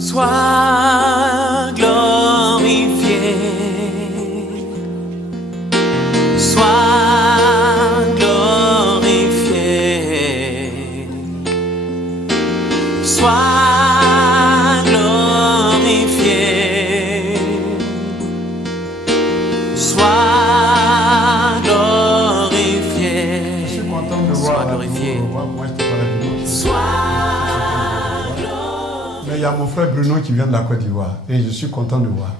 Sois glorifié, sois glorifié, sois glorifié, sois glorifié. Je suis content de voir. Moi, je te parle du monde. Mais il y a mon frère Bruno qui vient de la Côte d'Ivoire et je suis content de voir.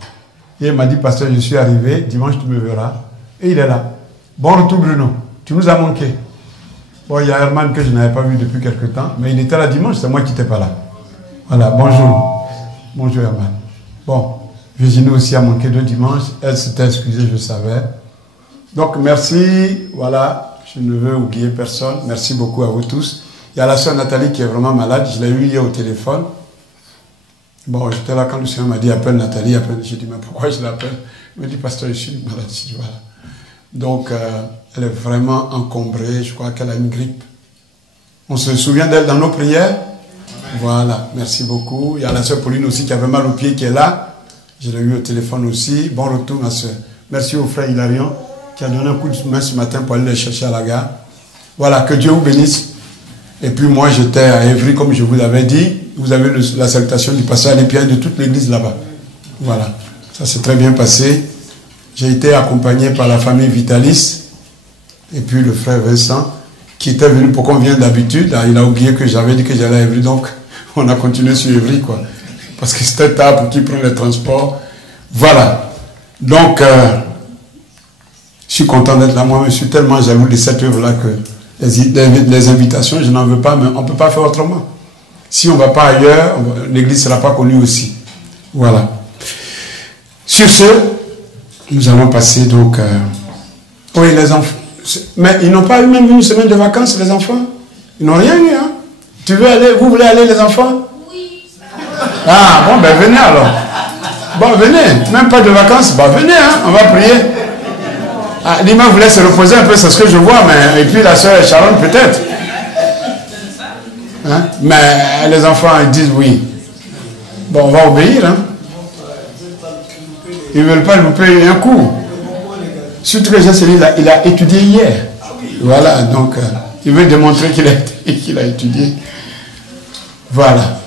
Et il m'a dit, pasteur, je suis arrivé, dimanche tu me verras. Et il est là. Bon retour Bruno, tu nous as manqué. Bon, il y a Herman que je n'avais pas vu depuis quelque temps, mais il était là dimanche, c'est moi qui n'étais pas là. Voilà, bonjour. Bonjour Herman. Bon, Virginie aussi a manqué de dimanche, elle s'était excusée, je savais. Donc merci, voilà, je ne veux oublier personne. Merci beaucoup à vous tous. Il y a la soeur Nathalie qui est vraiment malade, je l'ai eu hier au téléphone. Bon, j'étais là quand le Seigneur m'a dit appelle Nathalie, appelle. J'ai dit mais pourquoi je l'appelle? Il m'a dit pasteur, je suis malade. Dit, voilà. Donc elle est vraiment encombrée, je crois qu'elle a une grippe. On se souvient d'elle dans nos prières. Voilà, merci beaucoup. Il y a la soeur Pauline aussi qui avait mal au pied qui est là. Je l'ai eu au téléphone aussi. Bon retour ma soeur. Merci au frère Hilarion qui a donné un coup de main ce matin pour aller les chercher à la gare. Voilà, que Dieu vous bénisse. Et puis moi j'étais à Évry comme je vous l'avais dit. Vous avez la salutation du pasteur Alépierre de toute l'église là-bas. Voilà, ça s'est très bien passé. J'ai été accompagné par la famille Vitalis et puis le frère Vincent qui était venu pour qu'on vienne d'habitude. Il a oublié que j'avais dit que j'allais à Évry, donc on a continué sur Évry quoi. Parce que c'était tard pour qu'ils prennent les transports. Voilà. Donc, je suis content d'être là. Moi, je suis tellement jaloux de cette œuvre-là que les invitations, je n'en veux pas, mais on ne peut pas faire autrement. Si on ne va pas ailleurs, l'église ne sera pas connue aussi. Voilà. Sur ce, nous allons passer donc... Oui, les enfants. Mais ils n'ont pas eu même une semaine de vacances, les enfants. Ils n'ont rien eu, hein. Tu veux aller, vous voulez aller, les enfants? Oui. Ah, bon, ben venez alors. Bon, venez. Même pas de vacances, ben venez, hein. On va prier. Ah, Lima voulait se reposer un peu, c'est ce que je vois, mais... Et puis la soeur Sharon, peut-être. Hein? Mais les enfants ils disent oui. Bon, on va obéir. Hein? Ils ne veulent pas louper un coup. Surtout que celui-là, il a étudié hier. Voilà, donc il veut démontrer qu'il a étudié. Voilà.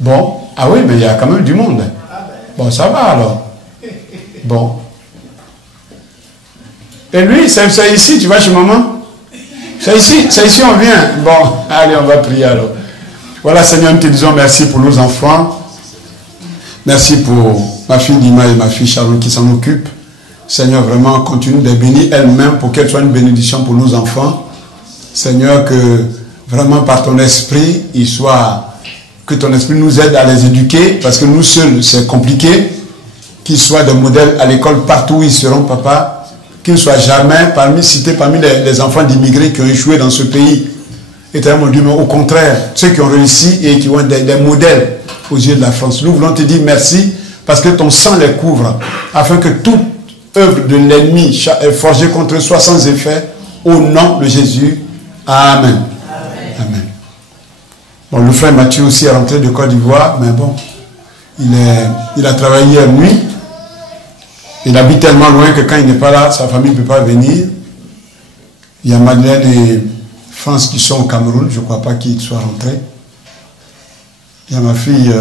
Bon, ah oui, mais il y a quand même du monde. Bon, ça va alors. Bon. Et lui, c'est ici, tu vas chez maman? C'est ici on vient. Bon, allez, on va prier alors. Voilà, Seigneur, nous te disons merci pour nos enfants. Merci pour ma fille Dima et ma fille Sharon qui s'en occupent. Seigneur, vraiment, continue de bénir elle-même pour qu'elle soit une bénédiction pour nos enfants. Seigneur, que vraiment par ton esprit, que ton esprit nous aide à les éduquer, parce que nous seuls, c'est compliqué. Qu'ils soient des modèles à l'école partout où ils seront, papa. Qu'ils ne soient jamais cités parmi les enfants d'immigrés qui ont échoué dans ce pays. Éternel mon Dieu, mais au contraire, ceux qui ont réussi et qui ont des modèles aux yeux de la France. Nous voulons te dire merci parce que ton sang les couvre, afin que toute œuvre de l'ennemi forgée contre eux soit sans effet, au nom de Jésus. Amen. Amen. Bon, le frère Mathieu aussi est rentré de Côte d'Ivoire, mais bon, il a travaillé à nuit. Il habite tellement loin que quand il n'est pas là, sa famille ne peut pas venir. Il y a Madeleine et France qui sont au Cameroun, je ne crois pas qu'ils soient rentrés. Il y a ma fille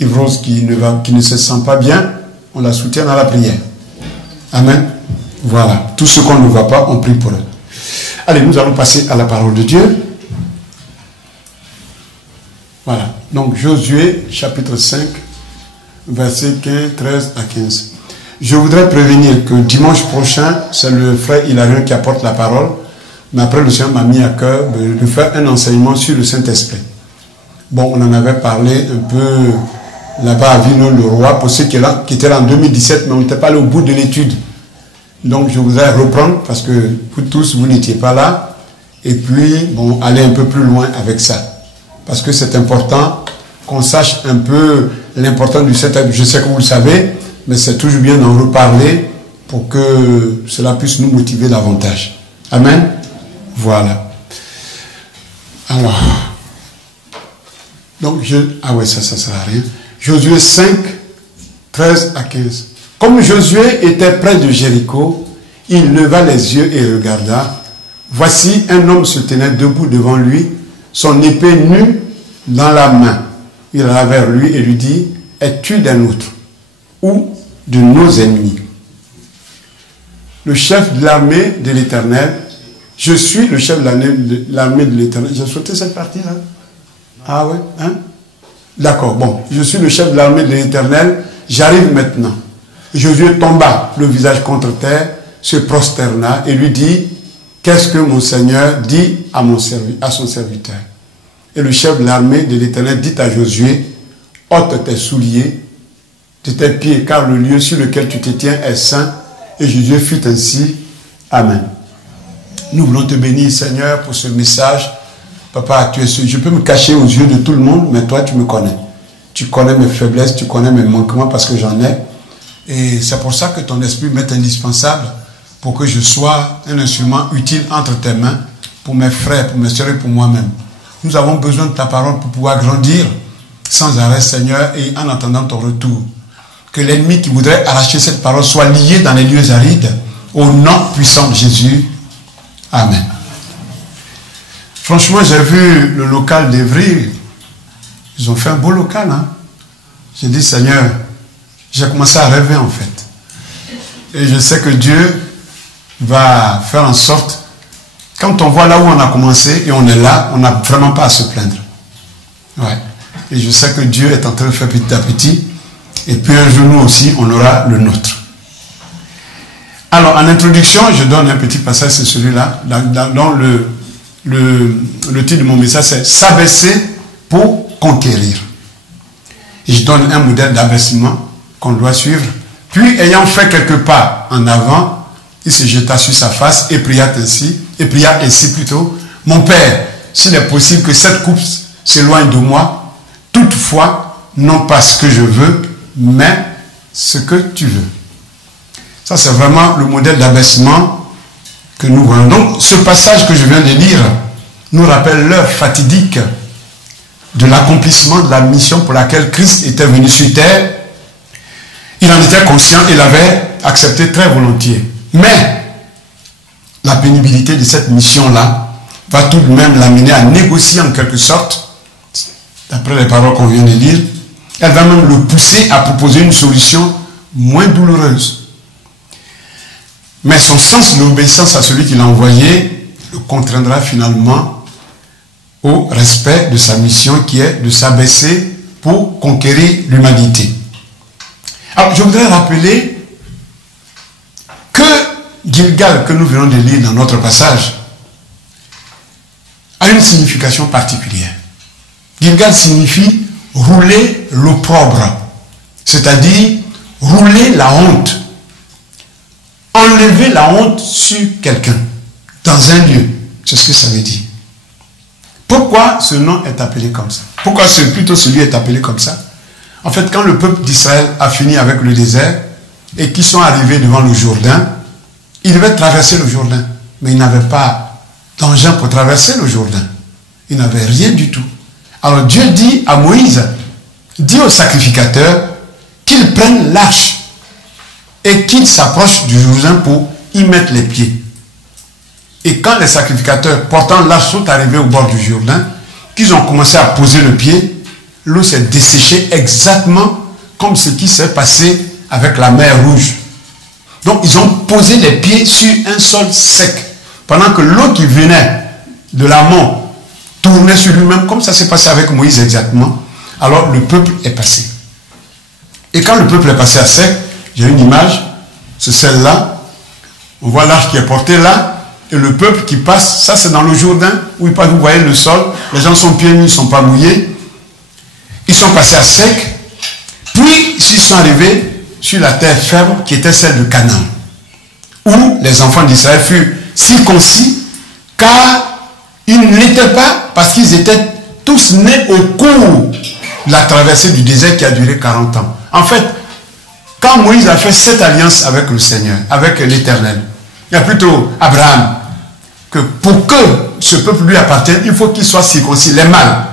Yves-Rose qui ne se sent pas bien, on la soutient dans la prière. Amen. Voilà, tout ce qu'on ne voit pas, on prie pour eux. Allez, nous allons passer à la parole de Dieu. Voilà, donc Josué chapitre 5, versets 13 à 15. Je voudrais prévenir que dimanche prochain, c'est le frère Hilarion qui apporte la parole. Mais après, le Seigneur m'a mis à cœur de faire un enseignement sur le Saint-Esprit. Bon, on en avait parlé un peu là-bas à Villeneuve-le-Roi, pour ceux qui étaient là en 2017, mais on n'était pas allé au bout de l'étude. Donc, je voudrais reprendre, parce que vous tous, vous n'étiez pas là. Et puis, bon, aller un peu plus loin avec ça. Parce que c'est important qu'on sache un peu l'importance du Saint-Esprit. Je sais que vous le savez, mais c'est toujours bien d'en reparler pour que cela puisse nous motiver davantage. Amen. Voilà. Alors, donc ah ouais, ça sert à rien. Josué 5, 13 à 15. Comme Josué était près de Jéricho, il leva les yeux et regarda. Voici un homme se tenait debout devant lui, son épée nue dans la main. Il alla vers lui et lui dit, es-tu d'un autre ou de nos ennemis? Le chef de l'armée de l'Éternel, je suis le chef de l'armée de l'Éternel. J'ai sauté cette partie-là. Ah ouais, hein? D'accord, bon, je suis le chef de l'armée de l'Éternel, j'arrive maintenant. Josué tomba le visage contre terre, se prosterna et lui dit, qu'est-ce que mon Seigneur dit à son serviteur? Et le chef de l'armée de l'Éternel dit à Josué, ôte tes souliers de tes pieds, car le lieu sur lequel tu te tiens est saint. Et Josué fit ainsi. Amen. Nous voulons te bénir, Seigneur, pour ce message. Papa, je peux me cacher aux yeux de tout le monde, mais toi, tu me connais. Tu connais mes faiblesses, tu connais mes manquements parce que j'en ai. Et c'est pour ça que ton esprit m'est indispensable pour que je sois un instrument utile entre tes mains pour mes frères, pour mes soeurs et pour moi-même. Nous avons besoin de ta parole pour pouvoir grandir sans arrêt, Seigneur, et en attendant ton retour. Que l'ennemi qui voudrait arracher cette parole soit lié dans les lieux arides. Au nom puissant de Jésus. Amen. Franchement, j'ai vu le local d'Evry. Ils ont fait un beau local. Hein? J'ai dit, Seigneur, j'ai commencé à rêver en fait. Et je sais que Dieu va faire en sorte, quand on voit là où on a commencé et on est là, on n'a vraiment pas à se plaindre. Ouais. Et je sais que Dieu est en train de faire petit à petit. Et puis un jour, nous aussi, on aura le nôtre. Alors, en introduction, je donne un petit passage, c'est celui-là. Dans le titre de mon message, c'est « S'abaisser pour conquérir ». Et je donne un modèle d'abaissement qu'on doit suivre. Puis, ayant fait quelques pas en avant, il se jeta sur sa face et pria ainsi plutôt, « Mon Père, s'il est possible que cette coupe s'éloigne de moi, toutefois, non pas ce que je veux, mais ce que tu veux. » Ça, c'est vraiment le modèle d'abaissement que nous voyons. Donc, ce passage que je viens de lire nous rappelle l'heure fatidique de l'accomplissement de la mission pour laquelle Christ était venu sur terre. Il en était conscient et l'avait accepté très volontiers. Mais la pénibilité de cette mission-là va tout de même l'amener à négocier en quelque sorte, d'après les paroles qu'on vient de lire. Elle va même le pousser à proposer une solution moins douloureuse. Mais son sens de l'obéissance à celui qui l'a envoyé le contraindra finalement au respect de sa mission qui est de s'abaisser pour conquérir l'humanité. Alors, je voudrais rappeler que Gilgal, que nous venons de lire dans notre passage, a une signification particulière. Gilgal signifie rouler l'opprobre, c'est-à-dire rouler la honte, enlever la honte sur quelqu'un, dans un lieu. C'est ce que ça veut dire. Pourquoi ce nom est appelé comme ça? Pourquoi plutôt celui est appelé comme ça? En fait, quand le peuple d'Israël a fini avec le désert et qu'ils sont arrivés devant le Jourdain, ils devaient traverser le Jourdain. Mais ils n'avaient pas d'engin pour traverser le Jourdain. Ils n'avaient rien du tout. Alors Dieu dit à Moïse, dit au sacrificateur qu'il prenne l'arche et qu'il s'approche du Jourdain pour y mettre les pieds. Et quand les sacrificateurs portant l'arche sont arrivés au bord du Jourdain, qu'ils ont commencé à poser le pied, l'eau s'est desséchée exactement comme ce qui s'est passé avec la mer Rouge. Donc ils ont posé les pieds sur un sol sec, pendant que l'eau qui venait de l'amont tournait sur lui-même, comme ça s'est passé avec Moïse exactement. Alors le peuple est passé. Et quand le peuple est passé à sec, j'ai une image, c'est celle-là. On voit l'arche qui est portée là, et le peuple qui passe, ça c'est dans le Jourdain, où il passe, vous voyez le sol, les gens sont pieds nus, ils ne sont pas mouillés. Ils sont passés à sec, puis ils sont arrivés sur la terre ferme qui était celle de Canaan, où les enfants d'Israël furent circoncis, car ils n'étaient pas, parce qu'ils étaient tous nés au cours de la traversée du désert qui a duré 40 ans. En fait, Quand Moïse a fait cette alliance avec le Seigneur, avec l'Éternel, il y a plutôt Abraham, que pour que ce peuple lui appartienne, il faut qu'il soit circoncis, les mâles,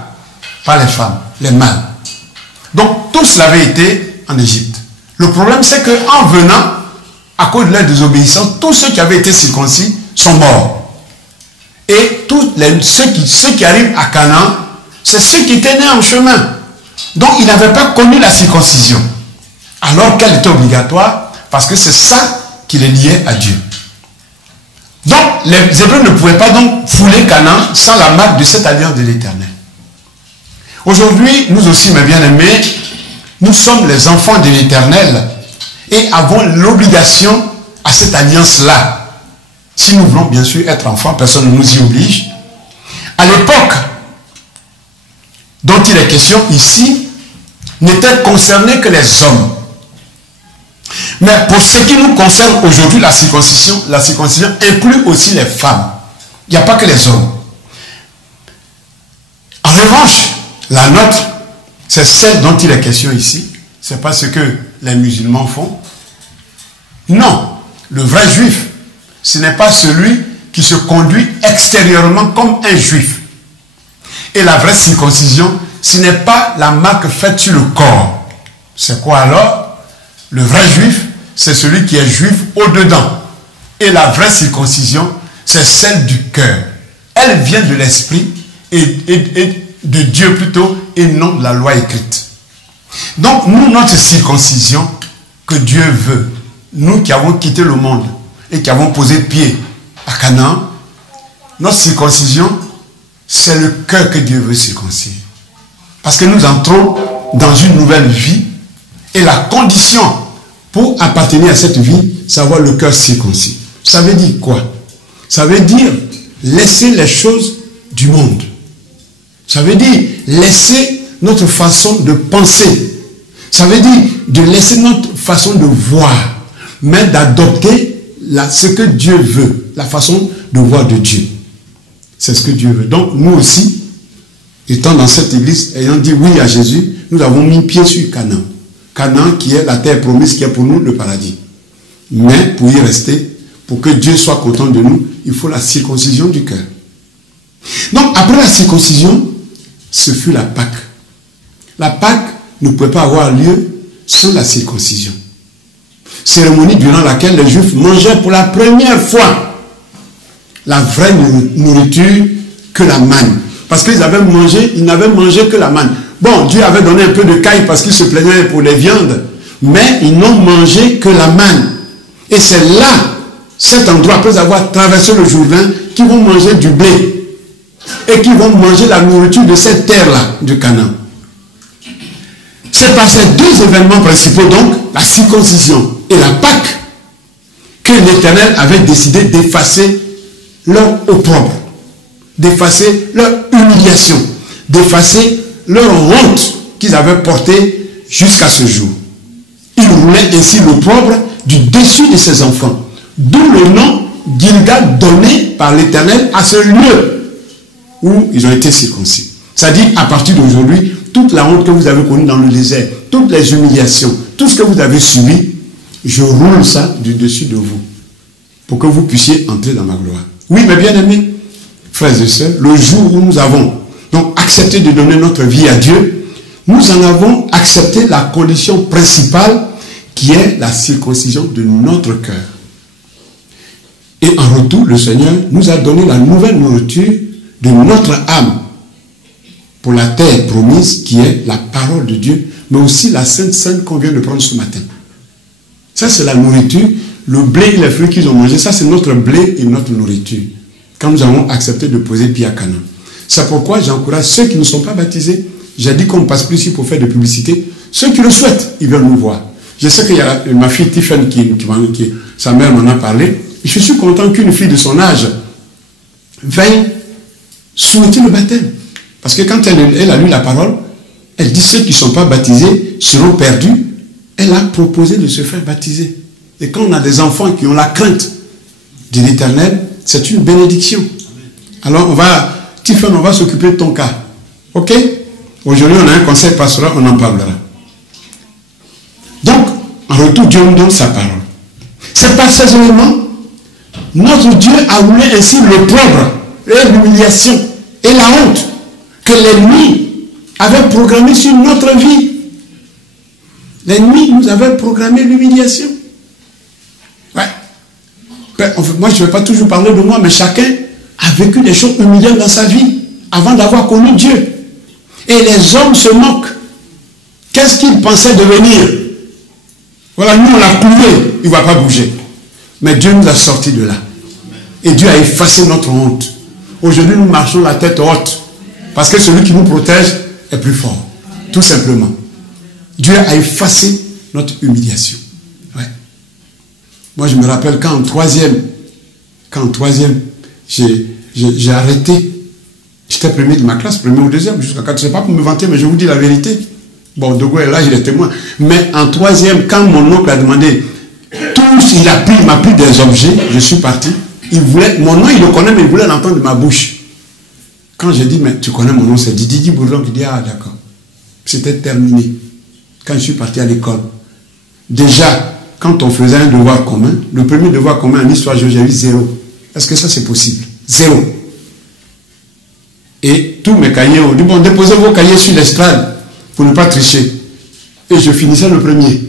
pas les femmes, les mâles. Donc tout cela avait été en Égypte. Le problème c'est qu'en venant, à cause de leur désobéissance, tous ceux qui avaient été circoncis sont morts. Et ceux qui arrivent à Canaan, c'est ceux qui étaient nés en chemin. Donc ils n'avaient pas connu la circoncision. Alors qu'elle était obligatoire, parce que c'est ça qui les liait à Dieu. Donc les Hébreux ne pouvaient pas donc fouler Canaan sans la marque de cette alliance de l'Éternel. Aujourd'hui, nous aussi, mes bien-aimés, nous sommes les enfants de l'Éternel et avons l'obligation à cette alliance-là. Si nous voulons bien sûr être enfants, personne ne nous y oblige. À l'époque dont il est question ici, n'étaient concernés que les hommes. Mais pour ce qui nous concerne aujourd'hui, la circoncision inclut aussi les femmes. Il n'y a pas que les hommes. En revanche, la nôtre, c'est celle dont il est question ici. Ce n'est pas ce que les musulmans font. Non, le vrai juif, ce n'est pas celui qui se conduit extérieurement comme un juif. Et la vraie circoncision, ce n'est pas la marque faite sur le corps. C'est quoi alors? Le vrai juif, c'est celui qui est juif au-dedans. Et la vraie circoncision, c'est celle du cœur. Elle vient de l'esprit et de Dieu plutôt, et non de la loi écrite. Donc nous, notre circoncision que Dieu veut, nous qui avons quitté le monde et qui avons posé pied à Canaan, notre circoncision, c'est le cœur que Dieu veut circoncire. Parce que nous entrons dans une nouvelle vie et la condition pour appartenir à cette vie, c'est avoir le cœur circoncis. Ça veut dire quoi? Ça veut dire laisser les choses du monde. Ça veut dire laisser notre façon de penser. Ça veut dire de laisser notre façon de voir, mais d'adopter ce que Dieu veut, la façon de voir de Dieu. C'est ce que Dieu veut. Donc nous aussi, étant dans cette église, ayant dit oui à Jésus, nous avons mis pied sur Canaan. Canaan qui est la terre promise, qui est pour nous le paradis. Mais pour y rester, pour que Dieu soit content de nous, il faut la circoncision du cœur. Donc après la circoncision, ce fut la Pâque. La Pâque ne pouvait pas avoir lieu sans la circoncision. Cérémonie durant laquelle les Juifs mangeaient pour la première fois la vraie nourriture que la manne. Parce qu'ils n'avaient mangé que la manne. Bon, Dieu avait donné un peu de caille parce qu'ils se plaignaient pour les viandes, mais ils n'ont mangé que la manne. Et c'est là, cet endroit, après avoir traversé le Jourdain, qu'ils vont manger du blé. Et qui vont manger la nourriture de cette terre-là, du Canaan. C'est par ces deux événements principaux, donc, la circoncision et la Pâque, que l'Éternel avait décidé d'effacer leur opprobre, d'effacer leur humiliation, d'effacer leur honte qu'ils avaient portée jusqu'à ce jour. Il roulait ainsi l'opprobre du dessus de ses enfants, d'où le nom Gilgal donné par l'Éternel à ce lieu où ils ont été circoncis. C'est-à-dire, à partir d'aujourd'hui, toute la honte que vous avez connue dans le désert, toutes les humiliations, tout ce que vous avez subi, je roule ça du dessus de vous, pour que vous puissiez entrer dans ma gloire. Oui, mes bien-aimés, frères et sœurs, le jour où nous avons donc accepté de donner notre vie à Dieu, nous en avons accepté la condition principale qui est la circoncision de notre cœur. Et en retour, le Seigneur nous a donné la nouvelle nourriture de notre âme pour la terre promise qui est la parole de Dieu, mais aussi la Sainte Seine qu'on vient de prendre ce matin. Ça, c'est la nourriture. Le blé et les fruits qu'ils ont mangés, ça, c'est notre blé et notre nourriture. Quand nous avons accepté de poser pied à Canaan. C'est pourquoi j'encourage ceux qui ne sont pas baptisés. J'ai dit qu'on ne passe plus ici pour faire de publicité. Ceux qui le souhaitent, ils veulent nous voir. Je sais qu'il y a ma fille Tiffany qui sa mère m'en a parlé. Je suis content qu'une fille de son âge veuille souhaiter le baptême. Parce que quand elle a lu la parole, elle dit ceux qui ne sont pas baptisés seront perdus. Elle a proposé de se faire baptiser. Et quand on a des enfants qui ont la crainte de l'Éternel, c'est une bénédiction. Alors Tiffany, on va s'occuper de ton cas. Ok? Aujourd'hui, on a un conseil pastoral, on en parlera. Donc, en En retour, Dieu nous donne sa parole. C'est par ces éléments, notre Dieu a voulu ainsi l'opprobre, l'humiliation et la honte que l'ennemi avait programmé sur notre vie. L'ennemi nous avait programmé l'humiliation. Ouais. En fait, moi, je ne vais pas toujours parler de moi, mais chacun a vécu des choses humiliantes dans sa vie avant d'avoir connu Dieu. Et les hommes se moquent. Qu'est-ce qu'ils pensaient devenir? Voilà, nous on l'a cloué, il ne va pas bouger. Mais Dieu nous a sortis de là. Et Dieu a effacé notre honte. Aujourd'hui, nous marchons la tête haute. Parce que celui qui nous protège est plus fort. Tout simplement. Dieu a effacé notre humiliation. Ouais. Moi, je me rappelle quand en troisième, j'ai arrêté. J'étais premier de ma classe, premier ou deuxième, jusqu'à 4. Je ne sais pas pour me vanter, mais je vous dis la vérité. Bon, Dogo est là, il est témoin. Mais en troisième, quand mon oncle a demandé, il m'a pris des objets, je suis parti. Mon nom, il le connaît, mais il voulait l'entendre de ma bouche. Quand j'ai dit, mais tu connais mon nom, c'est Didi Bourdon, qui dit, ah d'accord. C'était terminé. Quand je suis parti à l'école. Déjà, quand on faisait un devoir commun, le premier devoir commun en histoire, j'ai eu 0. Est-ce que ça c'est possible? 0. Et tous mes cahiers ont dit, bon, déposez vos cahiers sur l'estrade pour ne pas tricher. Et je finissais le premier.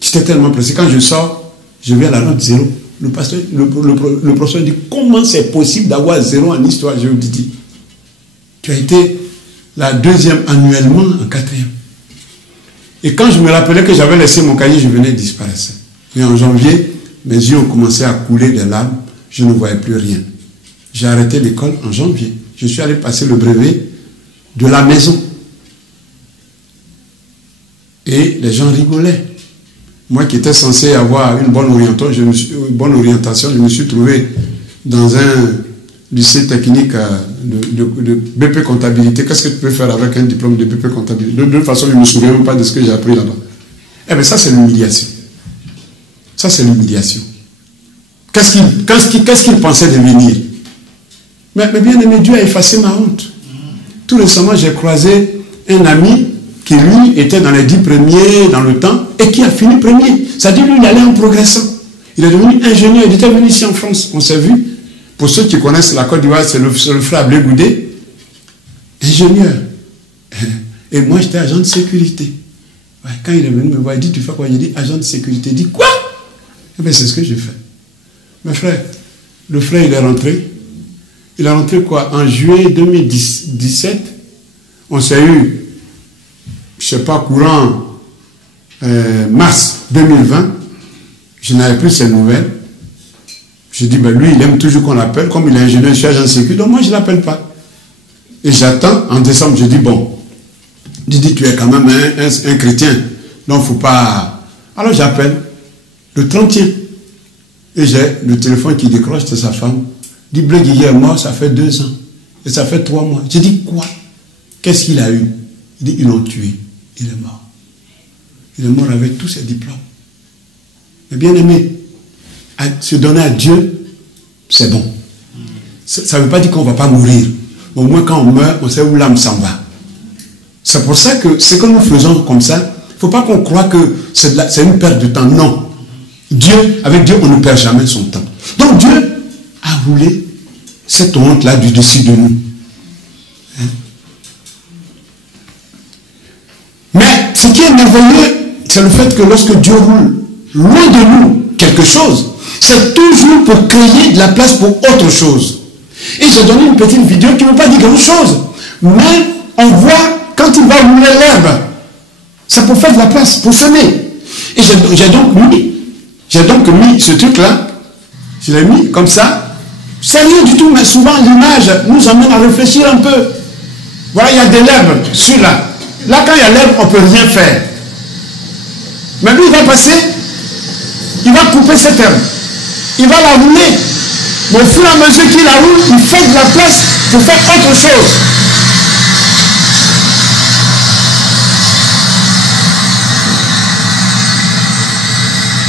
J'étais tellement pressé. Quand je sors, je vais à la note 0. Le professeur dit, comment c'est possible d'avoir 0 en histoire? Je lui dis, tu as été la deuxième annuellement en 4e. Et quand je me rappelais que j'avais laissé mon cahier, je venais disparaître. Et en janvier, mes yeux ont commencé à couler des larmes. Je ne voyais plus rien. J'ai arrêté l'école en janvier. Je suis allé passer le brevet de la maison. Et les gens rigolaient. Moi qui étais censé avoir une bonne orientation, je me suis trouvé dans un lycée technique de BP comptabilité. Qu'est-ce que tu peux faire avec un diplôme de BP comptabilité? De toute façon, je ne me souviens même pas de ce que j'ai appris là-bas. Eh bien, ça, c'est l'humiliation. Ça, c'est l'humiliation. Qu'est-ce qu'il pensait devenir? Mais bien aimé, Dieu a effacé ma honte. Tout récemment, j'ai croisé un ami qui, lui, était dans les 10 premiers dans le temps et qui a fini premier. Ça dit, lui, il allait en progressant. Il est devenu ingénieur. Il était venu ici en France. On s'est vu. Pour ceux qui connaissent la Côte d'Ivoire, c'est le frère Ablé Goudé. Ingénieur. Et moi, j'étais agent de sécurité. Ouais, quand il est venu me voir, il dit, tu fais quoi? J'ai dit, agent de sécurité. Il dit, quoi? Eh bien, c'est ce que je fais. Mes frères, le frère, il est rentré. Il est rentré quoi? En juillet 2017. On s'est eu, je ne sais pas, courant mars 2020. Je n'avais plus ses nouvelles. Je dis, ben lui, il aime toujours qu'on l'appelle. Comme il est ingénieur, je suis agent de sécurité. Donc moi, je ne l'appelle pas. Et j'attends. En décembre, je dis, bon, Didi, tu es quand même un chrétien. Donc, il ne faut pas... Alors, j'appelle le 30e. Et j'ai le téléphone qui décroche, c'est sa femme. Il dit, Blé Guigui est mort, ça fait 2 ans. Et ça fait 3 mois. J'ai dit, quoi? Qu'est-ce qu'il a eu? Il dit, ils l'ont tué. Il est mort. Il est mort avec tous ses diplômes. Mais bien aimé, se donner à Dieu, c'est bon. Ça ne veut pas dire qu'on ne va pas mourir. Au moins, quand on meurt, on sait où l'âme s'en va. C'est pour ça que ce que nous faisons comme ça, il ne faut pas qu'on croie que c'est une perte de temps. Non. Avec Dieu, on ne perd jamais son temps. Donc Dieu a voulu cette honte-là du dessus de nous. Hein? Mais ce qui est merveilleux, c'est le fait que lorsque Dieu roule loin de nous quelque chose, c'est toujours pour créer de la place pour autre chose. Et j'ai donné une petite vidéo qui ne veut pas dire grand-chose. Mais on voit quand il va rouler l'herbe, c'est pour faire de la place, pour semer. Et j'ai donc mis ce truc-là, je l'ai mis comme ça. C'est rien du tout, mais souvent l'image nous amène à réfléchir un peu. Voilà, il y a de l'herbe sur là. Là, quand il y a l'herbe, on ne peut rien faire. Mais lui, il va passer, il va couper cette herbe. Il va la rouler. Mais au fur et à mesure qu'il la roule, il fait de la place pour faire autre chose.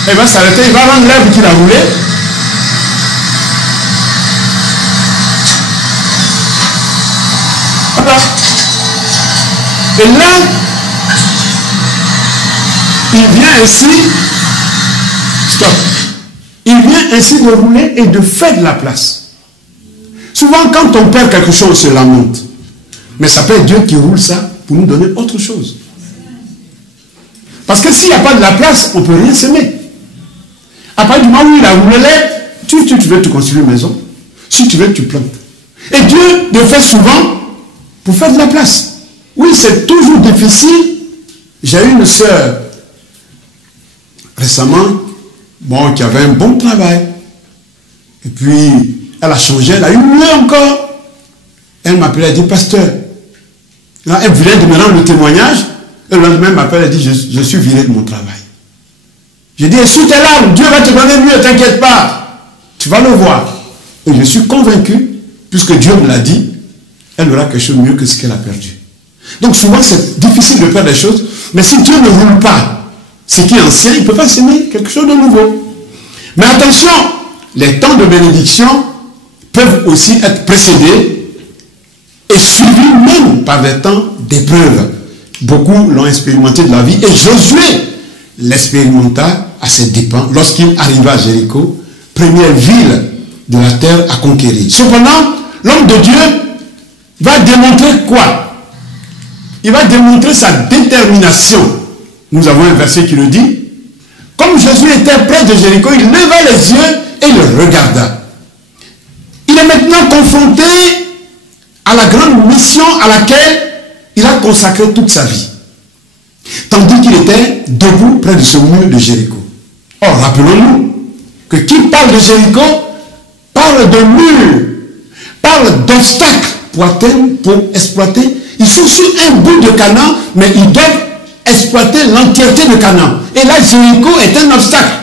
Il va s'arrêter, il va rendre l'herbe qu'il a roulée. Voilà. Et là, il vient ici stop. Il vient ainsi de rouler et de faire de la place. Souvent, quand on perd quelque chose, on se lamente. Mais ça peut être Dieu qui roule ça pour nous donner autre chose. Parce que s'il n'y a pas de la place, on ne peut rien s'aimer. À partir du moment où il a roulé l'air, tu veux te construire une maison. Si tu veux, tu plantes. Et Dieu le fait souvent pour faire de la place. Oui, c'est toujours difficile. J'ai eu une sœur récemment, bon, qui avait un bon travail. Et puis, elle a changé, elle a eu mieux encore. Elle m'appelait, elle dit, pasteur, là, elle voulait de me rendre le témoignage. Et le lendemain, elle m'appelle, elle dit, je suis viré de mon travail. J'ai dit, essuie tes larmes, Dieu va te donner mieux, t'inquiète pas. Tu vas le voir. Et je suis convaincu, puisque Dieu me l'a dit, elle aura quelque chose de mieux que ce qu'elle a perdu. Donc souvent, c'est difficile de perdre des choses, mais si Dieu ne roule pas ce qui est ancien, il ne peut pas s'aimer quelque chose de nouveau. Mais attention, les temps de bénédiction peuvent aussi être précédés et suivis même par des temps d'épreuve. Beaucoup l'ont expérimenté de la vie et Josué l'expérimenta à ses dépens lorsqu'il arriva à Jéricho, première ville de la terre à conquérir. Cependant, l'homme de Dieu va démontrer quoi? Il va démontrer sa détermination. Nous avons un verset qui le dit. Comme Josué était près de Jéricho, il leva les yeux et le regarda. Il est maintenant confronté à la grande mission à laquelle il a consacré toute sa vie. Tandis qu'il était debout près de ce mur de Jéricho. Or, rappelons-nous que qui parle de Jéricho parle de mur, parle d'obstacles pour exploiter. Ils sont sur un bout de Canaan, mais ils doivent exploiter l'entièreté de Canaan. Et là, Jéricho est un obstacle.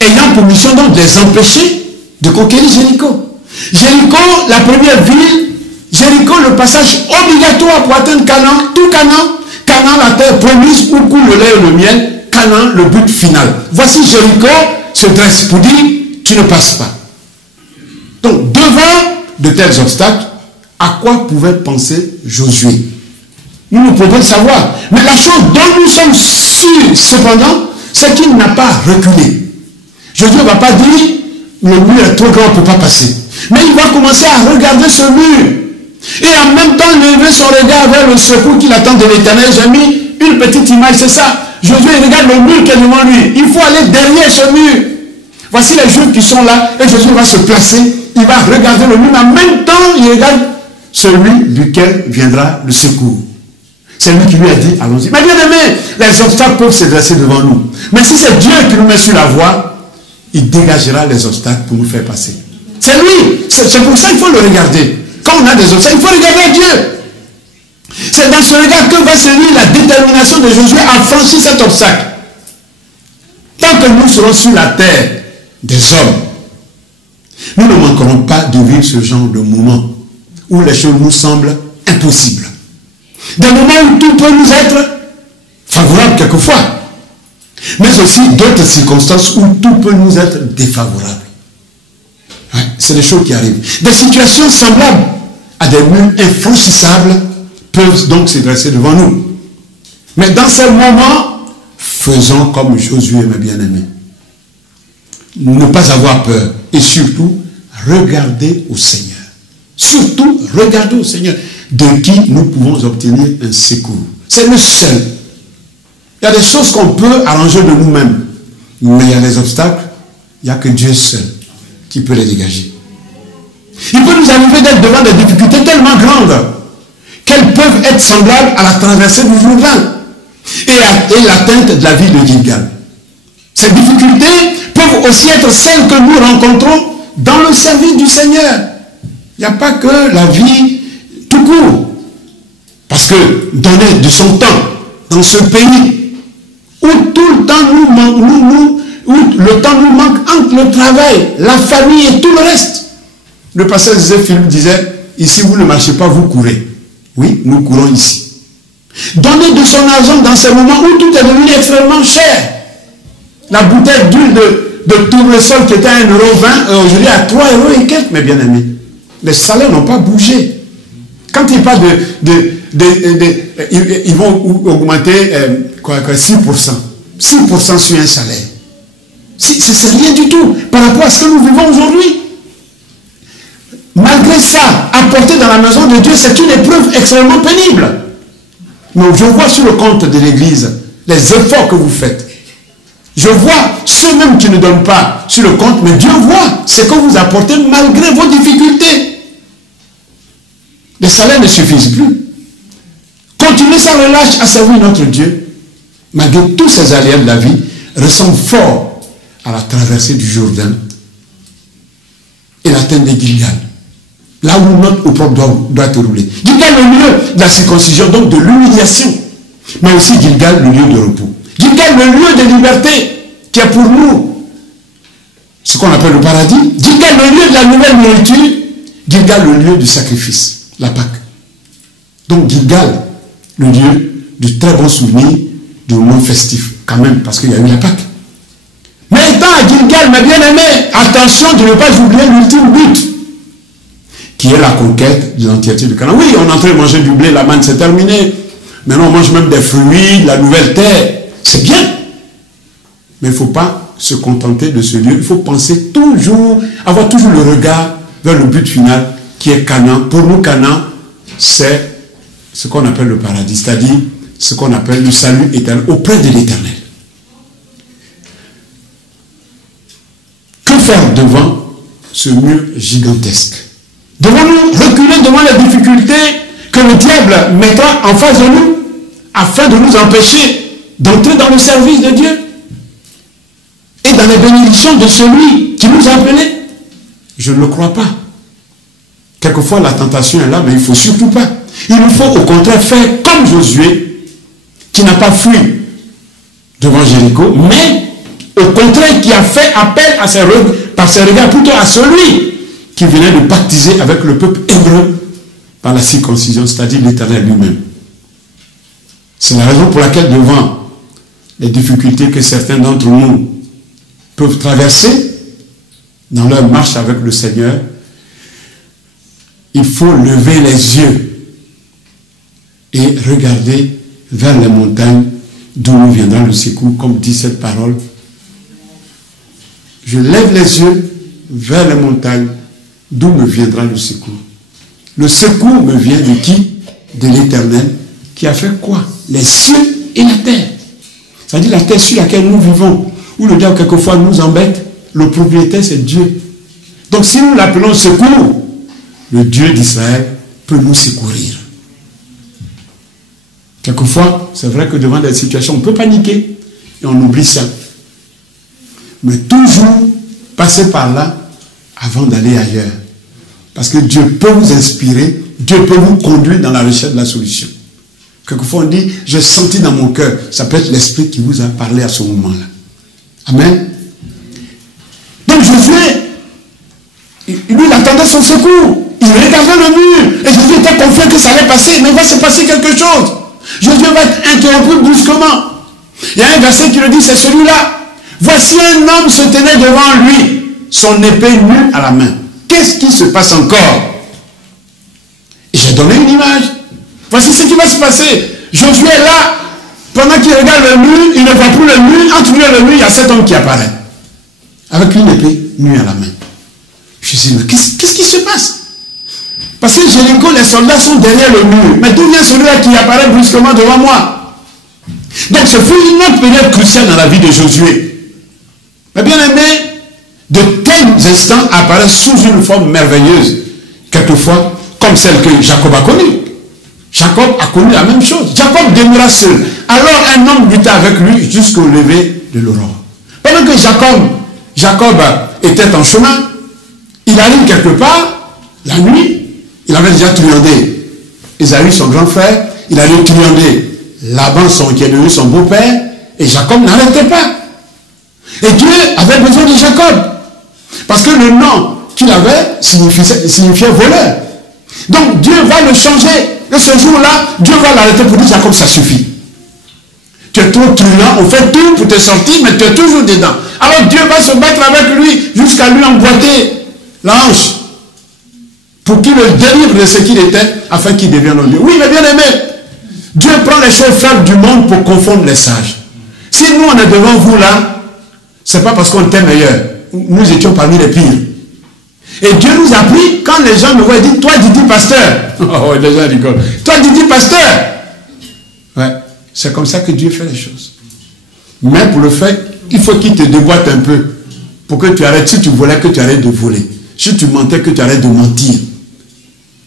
Ayant pour mission donc de les empêcher de conquérir Jéricho. Jéricho, la première ville, Jéricho, le passage obligatoire pour atteindre Canaan, tout Canaan, Canaan, la terre promise où coule le lait et le miel, Canaan, le but final. Voici Jéricho se dresse pour dire, tu ne passes pas. Donc, devant de tels obstacles, à quoi pouvait penser Josué? Nous ne pouvons pas le savoir. Mais la chose dont nous sommes sûrs, cependant, c'est qu'il n'a pas reculé. Josué ne va pas dire, le mur est trop grand, on ne peut pas passer. Mais il va commencer à regarder ce mur. Et en même temps, lever son regard vers le secours qu'il attend de l'Éternel. J'ai mis une petite image, c'est ça. Josué regarde le mur qui est devant lui. Il faut aller derrière ce mur. Voici les Juifs qui sont là. Et Josué va se placer. Il va regarder le mur. Mais en même temps, il regarde celui duquel viendra le secours. C'est lui qui lui a dit, allons-y. Mais bien aimé, les obstacles peuvent se dresser devant nous. Mais si c'est Dieu qui nous met sur la voie, il dégagera les obstacles pour nous faire passer. C'est lui. C'est pour ça qu'il faut le regarder. Quand on a des obstacles, il faut regarder Dieu. C'est dans ce regard que va se lire la détermination de Josué à franchir cet obstacle. Tant que nous serons sur la terre des hommes, nous ne manquerons pas de vivre ce genre de moment où les choses nous semblent impossibles. Des moments où tout peut nous être favorable quelquefois, mais aussi d'autres circonstances où tout peut nous être défavorable. Ouais, c'est des choses qui arrivent. Des situations semblables à des murs infranchissables peuvent donc se dresser devant nous. Mais dans ces moments, faisons comme Josué, mes bien-aimés. Ne pas avoir peur et surtout, regarder au Seigneur. Surtout, regarder au Seigneur de qui nous pouvons obtenir un secours. C'est le seul. Il y a des choses qu'on peut arranger de nous-mêmes, mais il y a des obstacles, il n'y a que Dieu seul qui peut les dégager. Il peut nous arriver d'être devant des difficultés tellement grandes qu'elles peuvent être semblables à la traversée du Jourdain et l'atteinte de la ville de Gilgal. Ces difficultés peuvent aussi être celles que nous rencontrons dans le service du Seigneur. Il n'y a pas que la vie tout court. Parce que donner de son temps dans ce pays où tout le temps où le temps nous manque entre le travail, la famille et tout le reste. Le pasteur Philippe disait, ici vous ne marchez pas, vous courez. Oui, nous courons ici. Donner de son argent dans ces moments où tout est devenu extrêmement cher. La bouteille d'huile de tournesol qui était à 1,20 € aujourd'hui à 3 € et quelques, mes bien-aimés. Les salaires n'ont pas bougé. Quand il parle ils vont augmenter 6%. 6% sur un salaire. C'est rien du tout par rapport à ce que nous vivons aujourd'hui. Malgré ça, apporter dans la maison de Dieu, c'est une épreuve extrêmement pénible. Mais je vois sur le compte de l'Église les efforts que vous faites. Je vois ceux même qui ne donnent pas sur le compte, mais Dieu voit ce que vous apportez malgré vos difficultés. Les salaires ne suffisent plus. Continuez sans relâche à servir notre Dieu, malgré tous ces aléas de la vie, ressemble fort à la traversée du Jourdain et l'atteinte des Gilgal. Là où notre opprobre doit être roulé. Gilgal, le lieu de la circoncision, donc de l'humiliation, mais aussi Gilgal, le lieu de repos. Gilgal, le lieu de liberté, qui est pour nous ce qu'on appelle le paradis. Gilgal, le lieu de la nouvelle nourriture. Gilgal, le lieu du sacrifice, la Pâque. Donc Gilgal, le lieu du très bon souvenir du moment festif, quand même, parce qu'il y a eu la Pâque. Mais étant à Gilgal, mes bien-aimés, attention de ne pas oublier l'ultime but, qui est la conquête de l'entièreté du Canaan. Oui, on est en train de manger du blé, la manne c'est terminé. Maintenant on mange même des fruits, de la nouvelle terre. C'est bien. Mais il ne faut pas se contenter de ce lieu. Il faut penser toujours, avoir toujours le regard vers le but final, qui est Canaan. Pour nous, Canaan, c'est ce qu'on appelle le paradis, c'est-à-dire ce qu'on appelle le salut éternel, auprès de l'Éternel. Que faire devant ce mur gigantesque? Devons-nous reculer devant les difficultés que le diable mettra en face de nous, afin de nous empêcher d'entrer dans le service de Dieu et dans les bénédictions de celui qui nous a appelés? Je ne le crois pas. Quelquefois, la tentation est là, mais il ne faut surtout pas. Il nous faut au contraire faire comme Josué, qui n'a pas fui devant Jéricho, mais au contraire qui a fait appel à par ses regards plutôt à celui qui venait de baptiser avec le peuple hébreu par la circoncision, c'est-à-dire l'Éternel lui-même. C'est la raison pour laquelle, devant les difficultés que certains d'entre nous peuvent traverser dans leur marche avec le Seigneur, il faut lever les yeux et regarder vers les montagnes d'où nous viendra le secours, comme dit cette parole. Je lève les yeux vers les montagnes d'où me viendra le secours. Le secours me vient de qui? De l'Éternel, qui a fait quoi? Les cieux et la terre. C'est-à-dire la terre sur laquelle nous vivons, où le diable quelquefois nous embête, le propriétaire c'est Dieu. Donc si nous l'appelons secours, le Dieu d'Israël peut nous secourir. Quelquefois, c'est vrai que devant des situations, on peut paniquer et on oublie ça. Mais toujours passer par là avant d'aller ailleurs. Parce que Dieu peut vous inspirer, Dieu peut vous conduire dans la recherche de la solution. Quelquefois on dit, j'ai senti dans mon cœur, ça peut être l'Esprit qui vous a parlé à ce moment-là. Amen. Donc Josué, lui il attendait son secours. Il regardait le mur et Josué était confiant que ça allait passer, mais il va se passer quelque chose. Josué va être interrompu brusquement. Il y a un verset qui le dit, c'est celui-là. Voici un homme se tenait devant lui, son épée nue à la main. Qu'est-ce qui se passe encore? J'ai donné une image. Voici ce qui va se passer. Josué est là, pendant qu'il regarde le mur, il ne voit plus le mur. Entre lui et le mur, il y a cet homme qui apparaît, avec une épée nue à la main. Je dis, mais qu'est-ce qui se passe? Parce que Jéricho, les soldats sont derrière le mur. Mais d'où vient celui-là qui apparaît brusquement devant moi? Donc ce fut une autre période cruciale dans la vie de Josué. Mais bien aimé, de tels instants apparaissent sous une forme merveilleuse, quelquefois comme celle que Jacob a connue. Jacob a connu la même chose. Jacob demeura seul. Alors un homme lutta avec lui jusqu'au lever de l'aurore. Pendant que Jacob était en chemin, il arrive quelque part, la nuit, il avait déjà truandé Esaü, son grand frère, il allait truander Laban, qui est devenu son beau-père, et Jacob n'arrêtait pas. Et Dieu avait besoin de Jacob. Parce que le nom qu'il avait signifiait voleur. Donc Dieu va le changer. Et ce jour-là, Dieu va l'arrêter pour dire, Jacob, ça suffit. Tu es trop truand, on fait tout pour te sortir, mais tu es toujours dedans. Alors Dieu va se battre avec lui jusqu'à lui emboîter la hanche pour qu'il le délivre de ce qu'il était, afin qu'il devienne un Dieu. Oui, mais bien aimé, Dieu prend les choses faibles du monde pour confondre les sages. Si nous, on est devant vous là, c'est pas parce qu'on était meilleur. Nous étions parmi les pires. Et Dieu nous a pris, quand les gens nous voient, ils disent, toi Didi pasteur. Oh, les gens rigolent. Toi Didi pasteur. Ouais, c'est comme ça que Dieu fait les choses. Mais pour le faire, il faut qu'il te déboîte un peu. Pour que tu arrêtes, si tu volais, que tu arrêtes de voler. Si tu mentais, que tu arrêtes de mentir.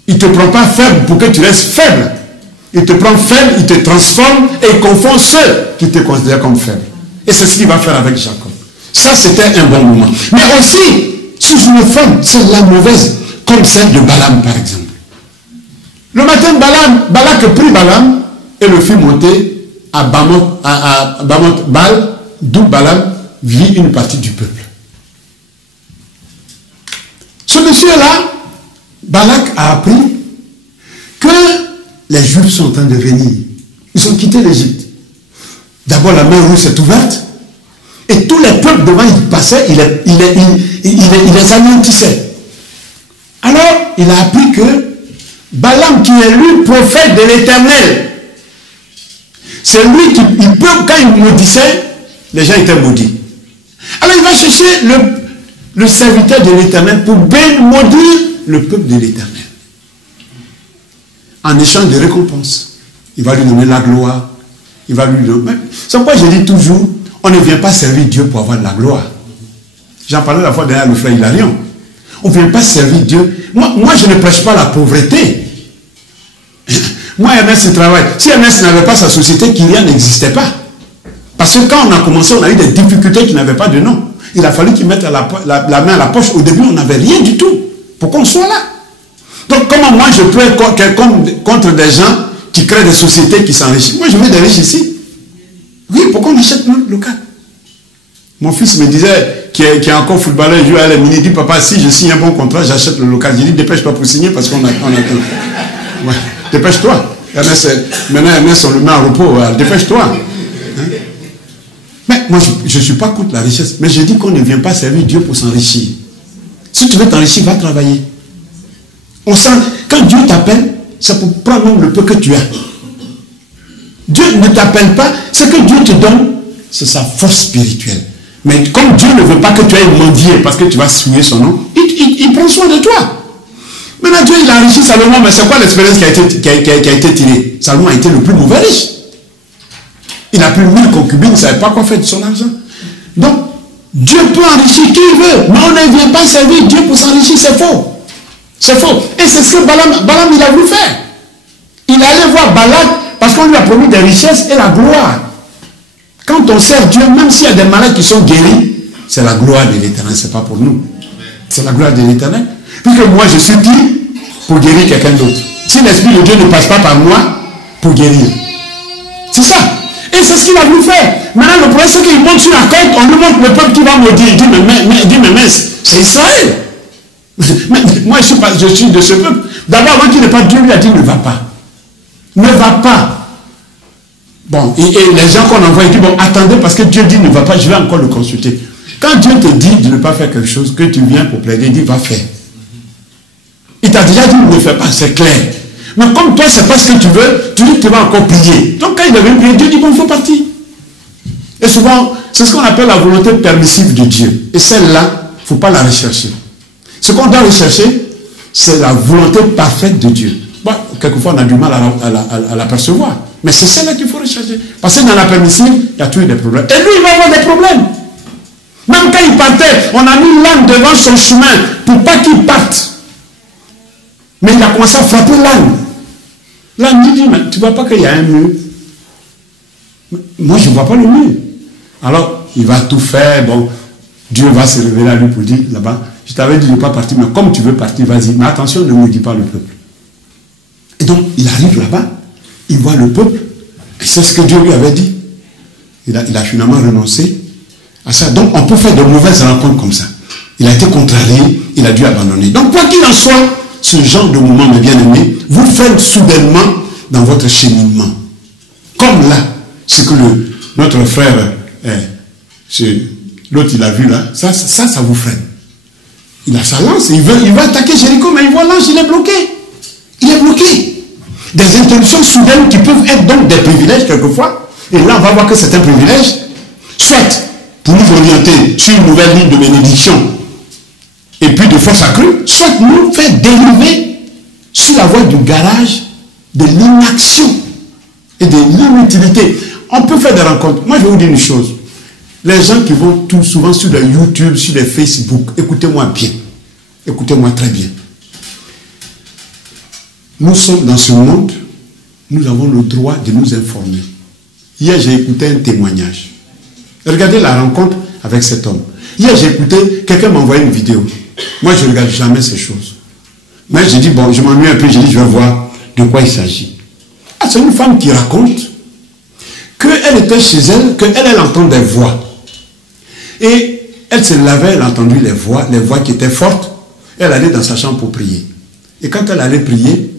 Il ne te prend pas faible pour que tu restes faible. Il te prend faible, il te transforme et il confond ceux qui te considèrent comme faible. Et c'est ce qu'il va faire avec Jacob. Ça, c'était un bon moment. Mais aussi, sous une forme, c'est la mauvaise, comme celle de Balaam, par exemple. Le matin, Balak prit Balaam et le fit monter à Bamoth-Bal, d'où Balaam vit une partie du peuple. Ce monsieur-là, Balak a appris que les Juifs sont en train de venir. Ils ont quitté l'Égypte. D'abord, la mer rouge s'est ouverte. Et tous les peuples devant, ils passaient, il les anéantissait. Alors, il a appris que Balaam, qui est lui, prophète de l'Éternel, c'est lui qui, quand il maudissait, les gens étaient maudits. Alors, il va chercher le serviteur de l'Éternel pour bien maudire le peuple de l'Éternel. En échange de récompenses. Il va lui donner la gloire. Il va lui donner... C'est pourquoi je dis toujours, on ne vient pas servir Dieu pour avoir de la gloire. J'en parlais la fois derrière le frère Hilarion. On ne vient pas servir Dieu. Moi, je ne prêche pas la pauvreté. Moi, Ernest travaille. Si Ernest n'avait pas sa société, Kyria n'existait pas. Parce que quand on a commencé, on a eu des difficultés qui n'avaient pas de nom. Il a fallu qu'il mette la main à la poche. Au début, on n'avait rien du tout pour qu'on soit là. Donc, comment moi, je peux être contre des gens qui créent des sociétés qui s'enrichissent? Moi, je veux des riches ici. Oui, pourquoi on achète notre local? Mon fils me disait, qui est encore footballeur, il joue à la mini, il dit, papa, si je signe un bon contrat, j'achète le local. J'ai dit, dépêche-toi pour signer parce qu'on a... Ouais, dépêche-toi. Maintenant, Ernest, on le met en repos. Dépêche-toi. Hein? Mais moi, je ne suis pas contre la richesse. Mais je dis qu'on ne vient pas servir Dieu pour s'enrichir. Si tu veux t'enrichir, va travailler. On sent, quand Dieu t'appelle, c'est pour prendre le peu que tu as. Dieu ne t'appelle pas, ce que Dieu te donne, c'est sa force spirituelle. Mais comme Dieu ne veut pas que tu ailles mendier parce que tu vas souiller son nom, il prend soin de toi. Maintenant, Dieu, il a enrichi Salomon, mais c'est quoi l'expérience qui a été tirée? Salomon a été le plus mauvais riche. Il a plus 1000 concubines, il ne savait pas quoi faire de son argent. Donc, Dieu peut enrichir qui il veut, mais on ne vient pas servir Dieu pour s'enrichir, c'est faux. C'est faux. Et c'est ce que Balaam il a voulu faire. Il allait voir Balak parce qu'on lui a promis des richesses et la gloire. Quand on sert Dieu, même s'il y a des malades qui sont guéris, c'est la gloire de l'Éternel, ce n'est pas pour nous. C'est la gloire de l'Éternel. Puisque moi, je suis qui pour guérir quelqu'un d'autre. Si l'Esprit de Dieu ne passe pas par moi pour guérir. C'est ça. Et c'est ce qu'il a voulu faire. Maintenant, le problème, c'est qu'il monte sur la côte, on lui montre le peuple qui va maudire. Il dit, mais mince, c'est Israël. Mais moi, je suis de ce peuple. D'abord, avant qu'il ne parte, Dieu lui a dit, ne va pas. Ne va pas. Bon, et les gens qu'on envoie, ils disent, bon, attendez, parce que Dieu dit, ne va pas, je vais encore le consulter. Quand Dieu te dit de ne pas faire quelque chose, que tu viens pour plaider, il dit, va faire. Il t'a déjà dit, ne fais pas, c'est clair. Mais comme toi, c'est pas ce que tu veux, tu dis que tu vas encore prier. Donc quand il devait prier, Dieu dit, bon, il faut partir. Et souvent, c'est ce qu'on appelle la volonté permissive de Dieu. Et celle-là, il ne faut pas la rechercher. Ce qu'on doit rechercher, c'est la volonté parfaite de Dieu. Bon, quelquefois, on a du mal à l'apercevoir. Mais c'est celle-là qu'il faut rechercher. Parce que dans la permissive, il y a toujours des problèmes. Et lui, il va avoir des problèmes. Même quand il partait, on a mis l'âne devant son chemin pour pas qu'il parte. Mais il a commencé à frapper l'âne. L'âne lui dit, mais tu ne vois pas qu'il y a un mur? Moi, je ne vois pas le mur. Alors, il va tout faire. Bon, Dieu va se révéler à lui pour dire, là-bas, je t'avais dit de ne pas partir, mais comme tu veux partir, vas-y. Mais attention, ne maudis pas le peuple. Et donc, il arrive là-bas, il voit le peuple, et c'est ce que Dieu lui avait dit. Il a finalement renoncé à ça. Donc, on peut faire de mauvaises rencontres comme ça. Il a été contrarié, il a dû abandonner. Donc, quoi qu'il en soit, ce genre de moment, mes bien-aimés, vous le faites soudainement dans votre cheminement. Comme là, ce que notre frère, l'autre il a vu là, ça vous freine. Il a sa lance, il veut attaquer Jéricho, mais il voit l'ange, il est bloqué. Il est bloqué. Des interruptions soudaines qui peuvent être donc des privilèges quelquefois. Et là, on va voir que c'est un privilège. Soit pour nous orienter sur une nouvelle ligne de bénédiction et puis de force accrue, soit nous faire dériver sur la voie du garage de l'inaction et de l'inutilité. On peut faire des rencontres. Moi, je vais vous dire une chose. Les gens qui vont tout souvent sur le YouTube, sur les Facebook, écoutez-moi bien. Écoutez-moi très bien. Nous sommes dans ce monde, nous avons le droit de nous informer. Hier, j'ai écouté un témoignage. Regardez la rencontre avec cet homme. Hier, j'ai écouté, quelqu'un m'a envoyé une vidéo. Moi, je ne regarde jamais ces choses. Mais j'ai dit, bon, je m'ennuie un peu, j'ai dit, je vais voir de quoi il s'agit. Ah, c'est une femme qui raconte qu'elle était chez elle, qu'elle entend des voix. Et elle se lavait, elle a entendu les voix qui étaient fortes. Elle allait dans sa chambre pour prier. Et quand elle allait prier,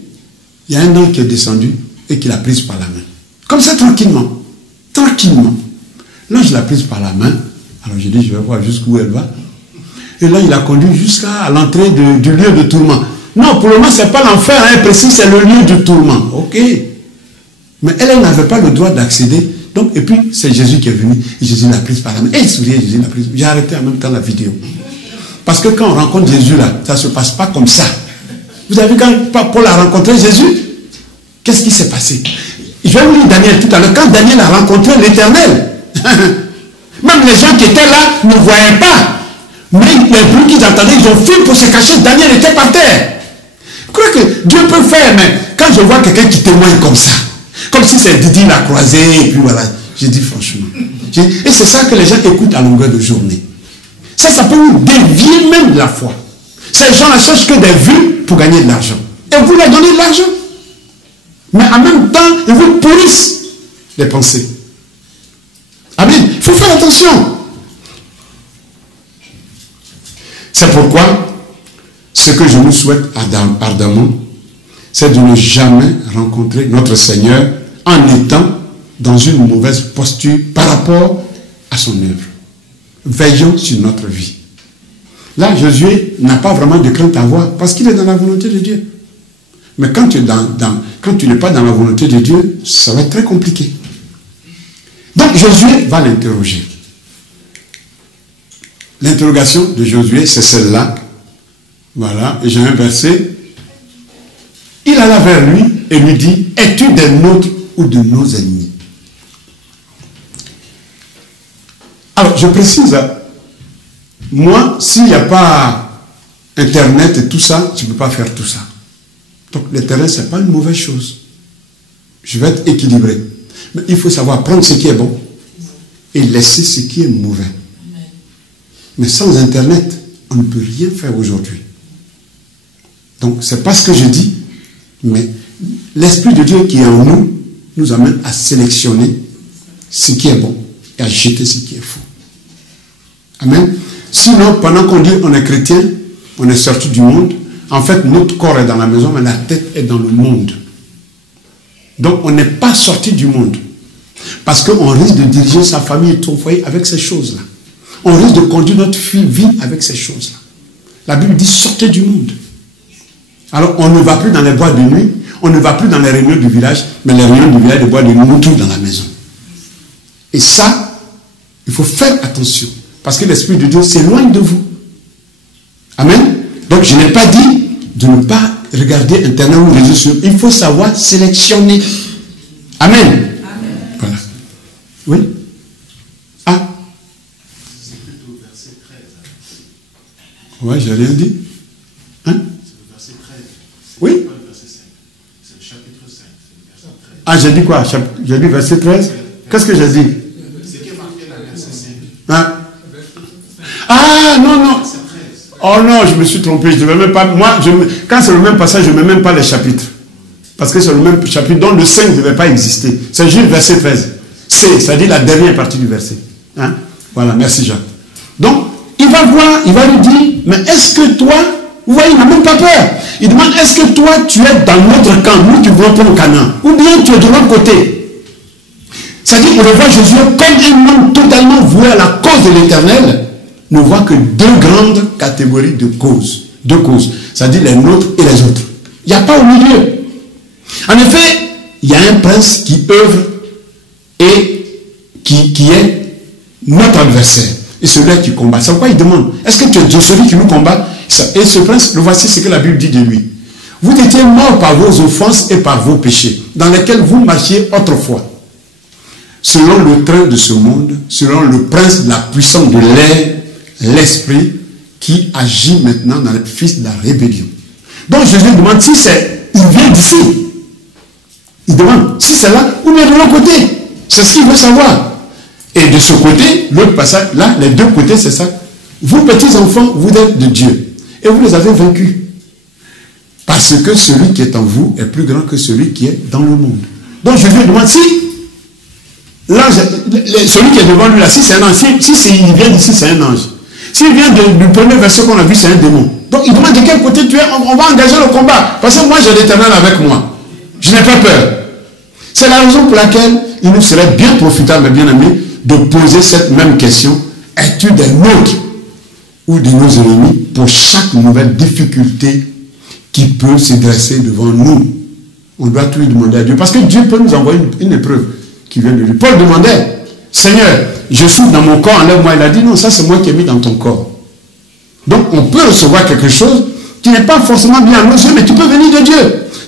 il y a un ange qui est descendu et qui l'a prise par la main. Comme ça, tranquillement. Tranquillement. L'ange l'a prise par la main. Alors j'ai dit, je vais voir jusqu'où elle va. Et là, il a conduit jusqu'à l'entrée du lieu de tourment. Non, pour le moment, ce n'est pas l'enfer, hein, précis, c'est le lieu du tourment. Ok. Mais elle n'avait pas le droit d'accéder. Donc, et puis, c'est Jésus qui est venu. Et Jésus l'a prise par la main. Et il souriait, Jésus l'a prise. J'ai arrêté en même temps la vidéo. Parce que quand on rencontre Jésus, là, ça ne se passe pas comme ça. Vous avez vu quand Paul a rencontré Jésus, qu'est-ce qui s'est passé? Je vais vous lire Daniel tout à l'heure. Quand Daniel a rencontré l'Éternel, même les gens qui étaient là ne voyaient pas. Mais les bruits qu'ils entendaient, ils ont fui pour se cacher. Daniel était par terre. Je crois que Dieu peut faire, mais quand je vois quelqu'un qui témoigne comme ça, comme si c'est Didi la croisée, et puis voilà, j'ai dit franchement. Et c'est ça que les gens écoutent à longueur de journée. Ça peut vous dévier même de la foi. Ces gens ne cherchent que des vues pour gagner de l'argent. Et vous leur donnez de l'argent. Mais en même temps, ils vous pourrissent les pensées. Amen. Il faut faire attention. C'est pourquoi, ce que je nous souhaite ardemment, c'est de ne jamais rencontrer notre Seigneur en étant dans une mauvaise posture par rapport à son œuvre. Veillons sur notre vie. Là, Josué n'a pas vraiment de crainte à avoir parce qu'il est dans la volonté de Dieu. Mais quand tu n'es pas dans la volonté de Dieu, ça va être très compliqué. Donc Josué va l'interroger. L'interrogation de Josué, c'est celle-là. Voilà, et j'ai un verset. Il alla vers lui et lui dit, es-tu des nôtres ou de nos ennemis? Alors, je précise, moi, s'il n'y a pas Internet et tout ça, je ne peux pas faire tout ça. Donc, l'Internet, ce n'est pas une mauvaise chose. Je vais être équilibré. Mais il faut savoir prendre ce qui est bon et laisser ce qui est mauvais. Mais sans Internet, on ne peut rien faire aujourd'hui. Donc, ce n'est pas ce que je dis, mais l'Esprit de Dieu qui est en nous, nous amène à sélectionner ce qui est bon et à jeter ce qui est faux. Amen. Sinon, pendant qu'on dit on est chrétien, on est sorti du monde, en fait, notre corps est dans la maison, mais la tête est dans le monde. Donc, on n'est pas sorti du monde. Parce qu'on risque de diriger sa famille et son foyer avec ces choses-là. On risque de conduire notre vie avec ces choses-là. La Bible dit sortez du monde. Alors, on ne va plus dans les boîtes de nuit, on ne va plus dans les réunions du village, mais les réunions du village, les boîtes de nuit, nous tous dans la maison. Et ça, il faut faire attention. Parce que l'Esprit de Dieu s'éloigne de vous. Amen. Donc, je n'ai pas dit de ne pas regarder Internet ou réseaux sociaux. Il faut savoir sélectionner. Amen. Amen. Voilà. Oui. Ah. C'est plutôt verset 13. Ouais, j'ai rien dit. Hein? C'est le verset 13. Oui. C'est pas le verset 5. C'est le chapitre 5. C'est le verset 13. Ah, j'ai dit quoi? J'ai dit verset 13. Qu'est-ce que j'ai dit? C'est qui est marqué là, verset 5. Hein? Ah, non, non. Verset 13. Oh non, je me suis trompé. Je devais même pas. Moi, quand c'est le même passage, je ne mets même pas les chapitres. Parce que c'est le même chapitre, dont le 5 ne devait pas exister. C'est juste verset 13. C'est-à-dire la dernière partie du verset. Hein? Voilà, merci Jean. Donc, il va voir, il va lui dire, mais est-ce que toi, vous voyez, il n'a même pas peur. Il demande, est-ce que toi, tu es dans notre camp, nous qui voulons pour le Canaan, ou bien tu es de l'autre côté? C'est-à-dire, on le voit Jésus comme un homme totalement voué à la cause de l'Éternel, ne voit que deux grandes catégories de causes. Deux causes. C'est-à-dire les nôtres et les autres. Il n'y a pas au milieu. En effet, il y a un prince qui œuvre et qui est notre adversaire. et celui-là qui combat. C'est pourquoi il demande, est-ce que tu es celui qui nous combat? Et ce prince, le voici ce que la Bible dit de lui. Vous étiez morts par vos offenses et par vos péchés, dans lesquels vous marchiez autrefois. Selon le train de ce monde, selon le prince de la puissance de l'air, l'esprit, qui agit maintenant dans les fils de la rébellion. Donc Jésus demande si c'est, il vient d'ici. Il demande si c'est là ou bien de l'autre côté. C'est ce qu'il veut savoir. Et de ce côté, l'autre passage, là, les deux côtés, c'est ça. Vous, petits enfants, vous êtes de Dieu. Et vous les avez vaincus. Parce que celui qui est en vous est plus grand que celui qui est dans le monde. Donc Jésus demande si l'ange, celui qui est devant lui là, si c'est un ange, si il vient d'ici, c'est un ange. S'il vient du premier verset qu'on a vu, c'est un démon. Donc il demande de quel côté tu es, on va engager le combat. Parce que moi j'ai l'Éternel avec moi. Je n'ai pas peur. C'est la raison pour laquelle il nous serait bien profitable, mes bien-aimés, de poser cette même question. Es-tu des nôtres ou de nos ennemis pour chaque nouvelle difficulté qui peut se dresser devant nous? On doit tout lui demander à Dieu. Parce que Dieu peut nous envoyer une épreuve qui vient de lui. Paul demandait, Seigneur, je souffre dans mon corps, enlève-moi. Il a dit, non, ça c'est moi qui ai mis dans ton corps. Donc on peut recevoir quelque chose qui n'est pas forcément bien à nos yeux, mais qui peut venir de Dieu.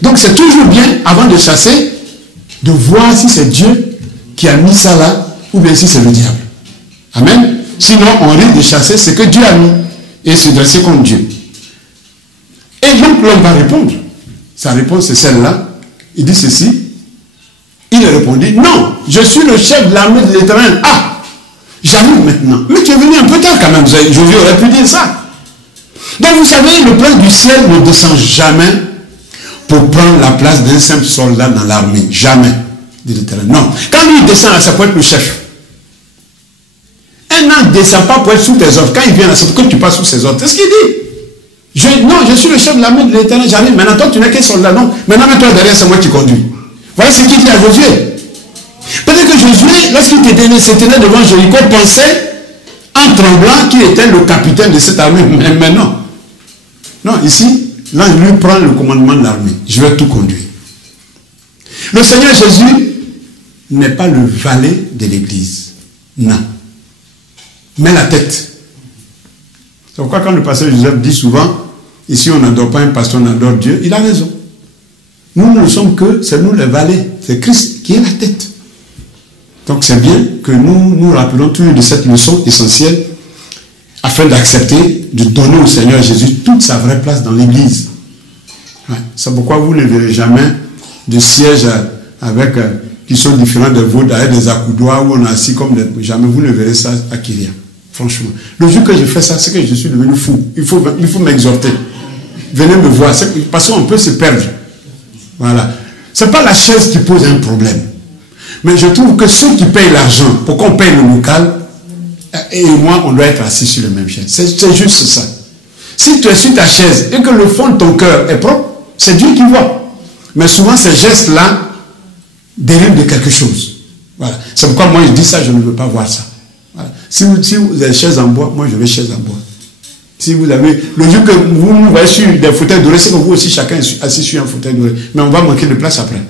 Donc c'est toujours bien, avant de chasser, de voir si c'est Dieu qui a mis ça là, ou bien si c'est le diable. Amen. Sinon, on risque de chasser ce que Dieu a mis et se dresser contre Dieu. Et donc l'homme va répondre. Sa réponse c'est celle-là. Il dit ceci. Il a répondu, non, je suis le chef de l'armée de l'Éternel. Ah, j'arrive maintenant. Mais tu es venu un peu tard quand même. Josué aurait pu dire ça. Donc vous savez, le prince du ciel ne descend jamais pour prendre la place d'un simple soldat dans l'armée. Jamais, dit l'Éternel. Non. Quand lui descend, ça peut être le chef. Un an ne descend pas pour être sous tes ordres. Quand il vient là, c'est pour que tu passes sous ses ordres. C'est ce qu'il dit. Non, je suis le chef de l'armée de l'Éternel. J'arrive. Maintenant, toi, tu n'es qu'un soldat. Non. Maintenant, toi derrière, c'est moi qui conduis. Voilà ce qu'il dit à Josué. Peut-être que Josué, lorsqu'il se tenait devant Jéricho, pensait en tremblant qu'il était le capitaine de cette armée. Mais non. Non, ici, l'ange lui prend le commandement de l'armée. Je vais tout conduire. Le Seigneur Jésus n'est pas le valet de l'église. Non. Mais la tête. C'est pourquoi quand le pasteur Joseph dit souvent, ici on n'adore pas un pasteur, on adore Dieu, il a raison. Nous ne sommes que, c'est nous les valets, c'est Christ qui est la tête. Donc c'est bien que nous nous rappelons toujours de cette leçon essentielle afin d'accepter, de donner au Seigneur Jésus toute sa vraie place dans l'église. Ouais. C'est pourquoi vous ne verrez jamais de sièges avec, qui sont différents de vôtres, avec des accoudoirs où on est assis comme des... Jamais vous ne verrez ça à Kyria. Franchement. Le jour que je fais ça, c'est que je suis devenu fou. Il faut m'exhorter. Venez me voir. Parce qu'on peut se perdre. Voilà. Ce n'est pas la chaise qui pose un problème. Mais je trouve que ceux qui payent l'argent pour qu'on paye le local, et moi, on doit être assis sur la même chaise. C'est juste ça. Si tu es sur ta chaise et que le fond de ton cœur est propre, c'est Dieu qui voit. Mais souvent, ces gestes-là dérivent de quelque chose. Voilà. C'est pourquoi moi, je dis ça, je ne veux pas voir ça. Voilà. Si vous avez chaise en bois, moi, je veux chaise en bois. Si vous avez, le jour que vous nous voyez sur des fauteuils dorés, c'est que vous aussi, chacun est assis sur un fauteuil doré. Mais on va manquer de place après.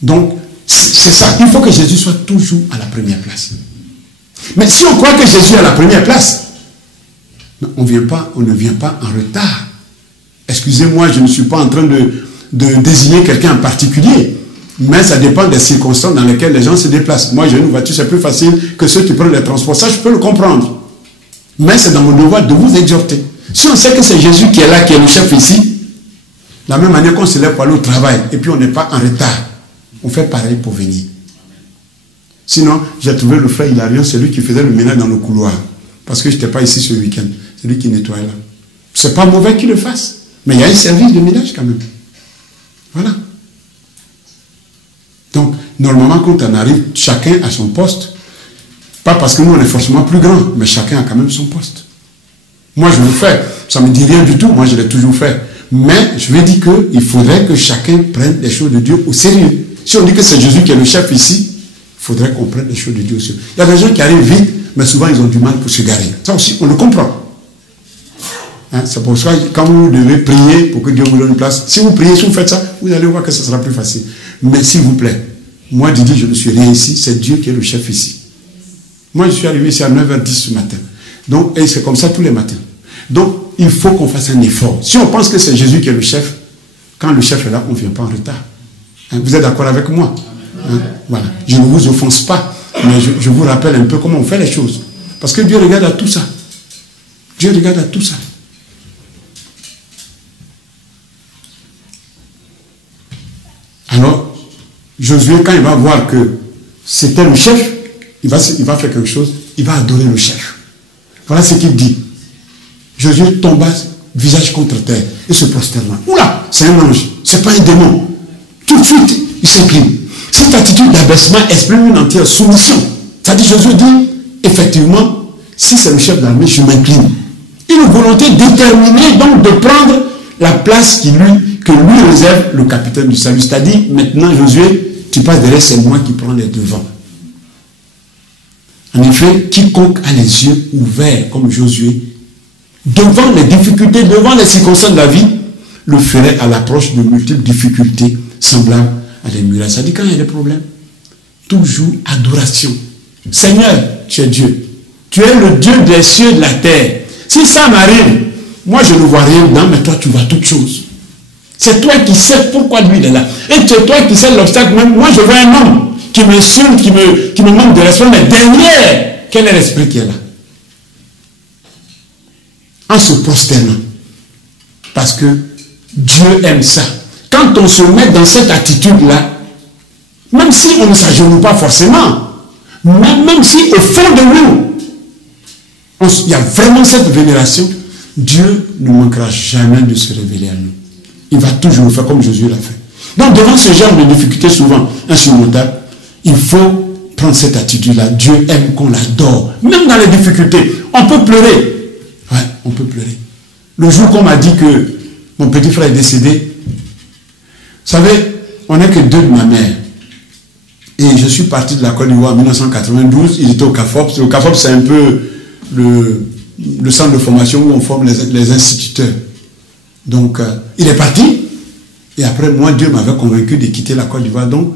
Donc, c'est ça. Il faut que Jésus soit toujours à la première place. Mais si on croit que Jésus est à la première place, on ne vient pas en retard. Excusez-moi, je ne suis pas en train de désigner quelqu'un en particulier. Mais ça dépend des circonstances dans lesquelles les gens se déplacent. Moi, j'ai une voiture, c'est plus facile que ceux qui prennent les transports. Ça, je peux le comprendre. Mais c'est dans mon devoir de vous exhorter. Si on sait que c'est Jésus qui est là, qui est le chef ici, de la même manière qu'on se lève pour aller au travail, et puis on n'est pas en retard, on fait pareil pour venir. Sinon, j'ai trouvé le frère Hilarion, c'est lui qui faisait le ménage dans le couloir. Parce que je n'étais pas ici ce week-end. C'est lui qui nettoie là. C'est pas mauvais qu'il le fasse. Mais il y a un service de ménage quand même. Voilà. Donc, normalement, quand on arrive, chacun a son poste. Pas parce que nous, on est forcément plus grand, mais chacun a quand même son poste. Moi, je le fais. Ça ne me dit rien du tout. Moi, je l'ai toujours fait. Mais je vais dire qu'il faudrait que chacun prenne les choses de Dieu au sérieux. Si on dit que c'est Jésus qui est le chef ici, il faudrait qu'on prenne les choses de Dieu au sérieux. Il y a des gens qui arrivent vite, mais souvent, ils ont du mal pour se garer. Ça aussi, on le comprend. Hein, c'est pour ça que quand vous devez prier pour que Dieu vous donne une place, si vous priez, si vous faites ça, vous allez voir que ça sera plus facile. Mais s'il vous plaît, moi, Didier, je ne suis rien ici, c'est Dieu qui est le chef ici. Moi, je suis arrivé ici à 9h10 ce matin. Donc, et c'est comme ça tous les matins. Donc, il faut qu'on fasse un effort. Si on pense que c'est Jésus qui est le chef, quand le chef est là, on ne vient pas en retard. Hein, vous êtes d'accord avec moi? Hein, voilà. Je ne vous offense pas, mais je vous rappelle un peu comment on fait les choses. Parce que Dieu regarde à tout ça. Dieu regarde à tout ça. Alors, Josué, quand il va voir que c'était le chef, il va faire quelque chose, il va adorer le chef. Voilà ce qu'il dit. Josué tomba visage contre terre et se prosterna. Oula, c'est un ange, c'est pas un démon. Tout de suite, il s'incline. Cette attitude d'abaissement exprime une entière soumission. C'est-à-dire, Josué dit, effectivement, si c'est le chef de l'armée, je m'incline. Une volonté déterminée donc de prendre la place que lui réserve le capitaine du salut. C'est-à-dire, maintenant, Josué, tu passes derrière, c'est moi qui prends les devants. En effet, quiconque a les yeux ouverts, comme Josué, devant les difficultés, devant les circonstances de la vie, le ferait à l'approche de multiples difficultés semblables à des murailles. Ça dit quand il y a des problèmes, toujours adoration. Seigneur, tu es Dieu. Tu es le Dieu des cieux et de la terre. Si ça m'arrive, moi je ne vois rien dedans, mais toi tu vois toutes choses. C'est toi qui sais pourquoi lui il est là. Et c'est toi qui sais l'obstacle. Même moi je vois un homme qui m'insulte, qui me manque de respect, mais derrière, quel est l'esprit qui est là? En se prosternant. Parce que Dieu aime ça. Quand on se met dans cette attitude-là, même si on ne s'agenouille pas forcément, même si au fond de nous, il y a vraiment cette vénération, Dieu ne manquera jamais de se révéler à nous. Il va toujours le faire comme Jésus l'a fait. Donc devant ce genre de difficultés souvent insurmontables, il faut prendre cette attitude-là. Dieu aime qu'on l'adore. Même dans les difficultés, on peut pleurer. Ouais, on peut pleurer. Le jour qu'on m'a dit que mon petit frère est décédé, vous savez, on n'est que deux de ma mère. Et je suis parti de la Côte d'Ivoire en 1992. Il était au CAFOP. Le CAFOP, c'est un peu le centre de formation où on forme les instituteurs. Donc, il est parti. Et après, moi, Dieu m'avait convaincu de quitter la Côte d'Ivoire. Donc,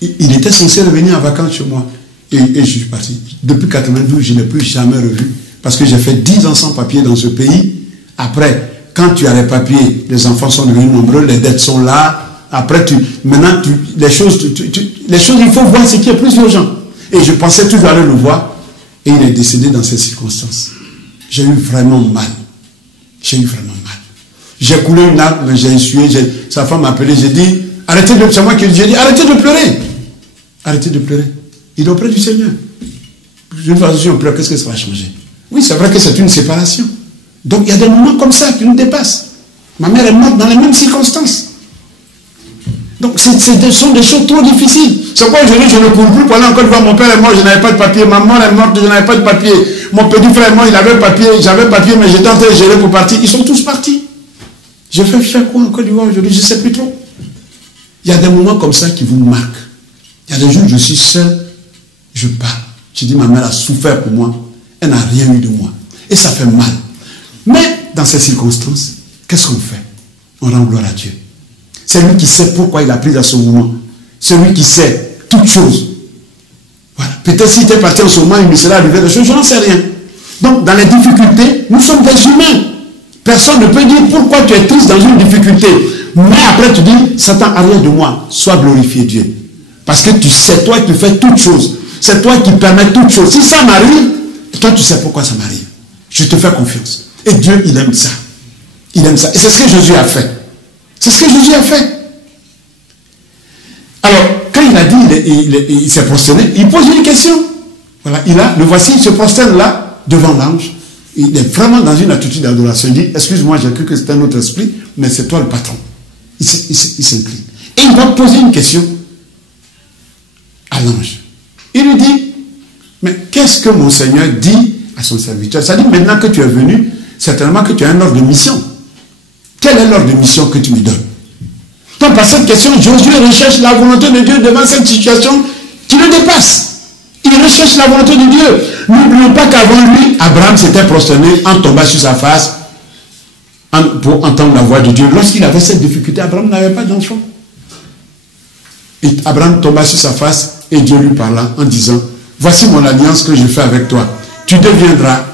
il était censé revenir en vacances chez moi. Et je suis parti. Depuis 1992, je ne l'ai plus jamais revu. Parce que j'ai fait 10 ans sans papier dans ce pays. Après, quand tu as les papiers, les enfants sont devenus nombreux, les dettes sont là. Après, les choses, il faut voir ce qui est plus urgent. Et je pensais toujours aller le voir. Et il est décédé dans ces circonstances. J'ai eu vraiment mal. J'ai eu vraiment mal. J'ai coulé une larme, j'ai essuyé. Sa femme m'a appelé, j'ai dit, arrêtez de, c'est moi qui j'ai dit, arrêtez de pleurer. Arrêtez de pleurer. Il est auprès du Seigneur. Je vais si on pleure, qu'est-ce que ça va changer? Oui, c'est vrai que c'est une séparation. Donc il y a des moments comme ça qui nous dépassent. Ma mère est morte dans les mêmes circonstances. Donc ce sont des choses trop difficiles. C'est pourquoi aujourd'hui je ne cours plus pour aller encore voir mon père est mort, je n'avais pas de papier. Ma mère est morte, je n'avais pas de papier. Mon petit frère est mort, il avait papier, j'avais papier, mais j'étais en train de gérer pour partir. Ils sont tous partis. Je fais faire quoi en Côte d'Ivoire aujourd'hui? Je ne sais plus trop. Il y a des moments comme ça qui vous marquent. Il y a des jours où je suis seul, je parle. Je dis ma mère a souffert pour moi, elle n'a rien eu de moi. Et ça fait mal. Mais dans ces circonstances, qu'est-ce qu'on fait? On rend gloire à Dieu. C'est lui qui sait pourquoi il a pris à ce moment. C'est lui qui sait toutes choses. Voilà. Peut-être s'il était parti en ce moment, il me serait arrivé des choses, je n'en sais rien. Donc, dans les difficultés, nous sommes des humains. Personne ne peut dire pourquoi tu es triste dans une difficulté. Mais après, tu dis, Satan, arrière de moi, sois glorifié Dieu. Parce que tu sais, toi qui fais toutes choses. C'est toi qui permets toutes choses. Si ça m'arrive, toi tu sais pourquoi ça m'arrive. Je te fais confiance. Et Dieu, il aime ça. Il aime ça. Et c'est ce que Jésus a fait. C'est ce que Jésus a fait. Alors, quand il a dit, il s'est prosterné, il pose une question. Voilà, le voici, il se prosterne là, devant l'ange. Il est vraiment dans une attitude d'adoration. Il dit, excuse-moi, j'ai cru que c'était un autre esprit, mais c'est toi le patron. Il s'incline. Et il va poser une question à l'ange. Il lui dit, mais qu'est-ce que mon Seigneur dit à son serviteur? Ça dit, maintenant que tu es venu, certainement que tu as un ordre de mission. Quel est l'ordre de mission que tu me donnes? Donc par cette question, Josué recherche la volonté de Dieu devant cette situation qui le dépasse. Il recherche la volonté de Dieu. N'oublions pas qu'avant lui, Abraham s'était prosterné en tombant sur sa face pour entendre la voix de Dieu. Lorsqu'il avait cette difficulté, Abraham n'avait pas d'enfant. Et Abraham tomba sur sa face et Dieu lui parla en disant, voici mon alliance que je fais avec toi. Tu deviendras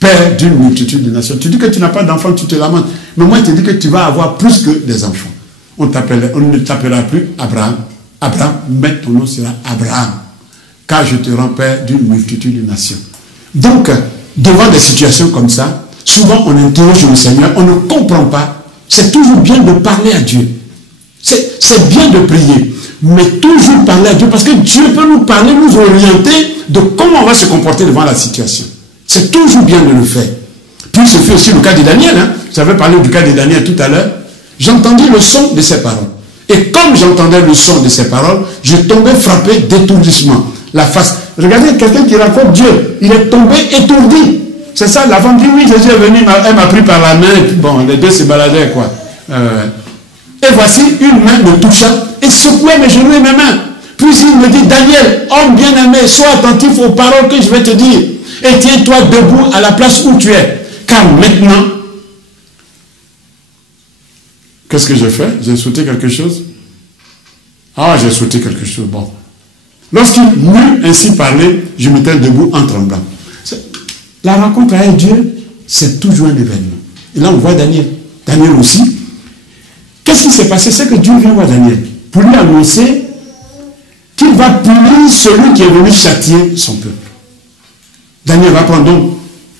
père d'une multitude de nations. Tu dis que tu n'as pas d'enfants, tu te lamentes. Mais moi, je te dis que tu vas avoir plus que des enfants. On ne t'appellera plus Abraham. Abraham, mais ton nom sera Abraham. Car je te rends père d'une multitude de nations. Donc, devant des situations comme ça, souvent on interroge le Seigneur, on ne comprend pas. C'est toujours bien de parler à Dieu. C'est bien de prier. Mais toujours parler à Dieu, parce que Dieu peut nous parler, nous orienter de comment on va se comporter devant la situation. C'est toujours bien de le faire. Puis ce fut aussi le cas de Daniel. J'avais parlé du cas de Daniel tout à l'heure. J'entendis le son de ses paroles. Et comme j'entendais le son de ses paroles, je tombais frappé d'étourdissement. La face. Regardez quelqu'un qui raconte Dieu. Il est tombé étourdi. C'est ça, la femme dit oui, Jésus est venu, elle m'a pris par la main, et puis bon, les deux se baladaient, quoi. Et voici, une main me toucha et secouait mes genoux et mes mains. Puis il me dit, Daniel, homme bien-aimé, sois attentif aux paroles que je vais te dire. Et tiens-toi debout à la place où tu es. Car maintenant, qu'est-ce que j'ai fait? J'ai sauté quelque chose? Ah, j'ai sauté quelque chose. Bon. Lorsqu'il m'eut ainsi parlé, je m'étais debout en tremblant. La rencontre avec Dieu, c'est toujours un événement. Et là, on voit Daniel. Daniel aussi. Qu'est-ce qui s'est passé? C'est que Dieu vient voir Daniel pour lui annoncer qu'il va punir celui qui est venu châtier son peuple. Daniel va prendre donc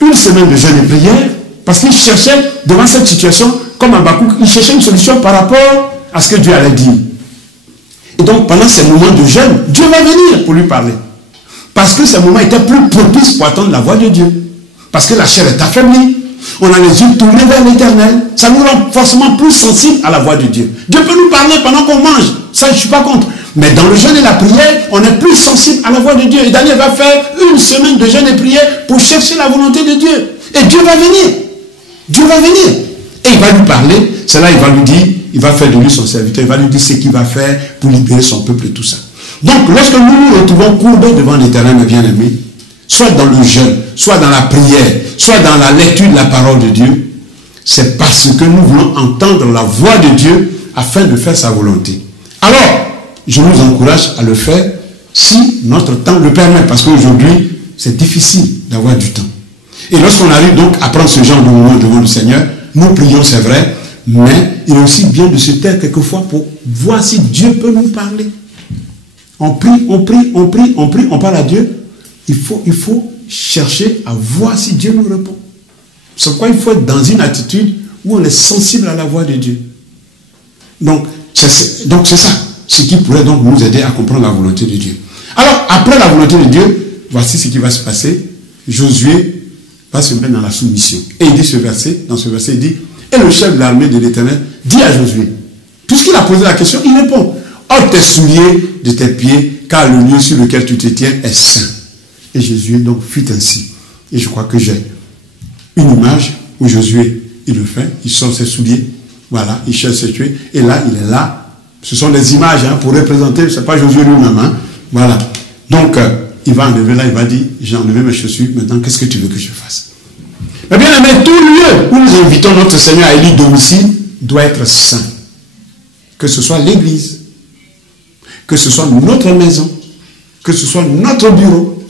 une semaine de jeûne et prière parce qu'il cherchait, devant cette situation, comme Habakkuk, il cherchait une solution par rapport à ce que Dieu allait dire. Et donc, pendant ces moments de jeûne, Dieu va venir pour lui parler. Parce que ces moments étaient plus propices pour attendre la voix de Dieu. Parce que la chair est affaiblie. On a les yeux tournés vers l'éternel. Ça nous rend forcément plus sensibles à la voix de Dieu. Dieu peut nous parler pendant qu'on mange. Ça, je ne suis pas contre. Mais dans le jeûne et la prière, on est plus sensible à la voix de Dieu. Et Daniel va faire une semaine de jeûne et prière pour chercher la volonté de Dieu. Et Dieu va venir. Dieu va venir. Et il va lui parler. C'est là il va lui dire, il va faire de lui son serviteur. Il va lui dire ce qu'il va faire pour libérer son peuple et tout ça. Donc, lorsque nous nous retrouvons courbés devant l'Éternel, mes bien-aimés, soit dans le jeûne, soit dans la prière, soit dans la lecture de la parole de Dieu, c'est parce que nous voulons entendre la voix de Dieu afin de faire sa volonté. Alors, je vous encourage à le faire si notre temps le permet, parce qu'aujourd'hui, c'est difficile d'avoir du temps. Et lorsqu'on arrive donc à prendre ce genre de moment devant le Seigneur, nous prions, c'est vrai, mais il est aussi bien de se taire quelquefois pour voir si Dieu peut nous parler. On prie, on prie, on prie, on prie, on parle à Dieu. Il faut chercher à voir si Dieu nous répond. C'est pourquoi il faut être dans une attitude où on est sensible à la voix de Dieu. Donc c'est ça, ce qui pourrait donc nous aider à comprendre la volonté de Dieu. Alors, après la volonté de Dieu, voici ce qui va se passer. Josué va se mettre dans la soumission. Et il dit dans ce verset, il dit, et le chef de l'armée de l'Éternel dit à Josué, puisqu'il a posé la question, il répond, ôte tes souliers de tes pieds, car le lieu sur lequel tu te tiens est saint. Et Josué donc fit ainsi. Et je crois que j'ai une image où Josué, il le fait, il sort ses souliers, voilà, il cherche ses tués, et là, il est là. Ce sont des images pour représenter, c'est pas Josué lui-même, voilà. Donc, il va enlever là, il va dire, j'ai enlevé mes chaussures, maintenant, qu'est-ce que tu veux que je fasse? Mais bien aimé, tout lieu où nous invitons notre Seigneur à élire domicile doit être saint. Que ce soit l'église, que ce soit notre maison, que ce soit notre bureau.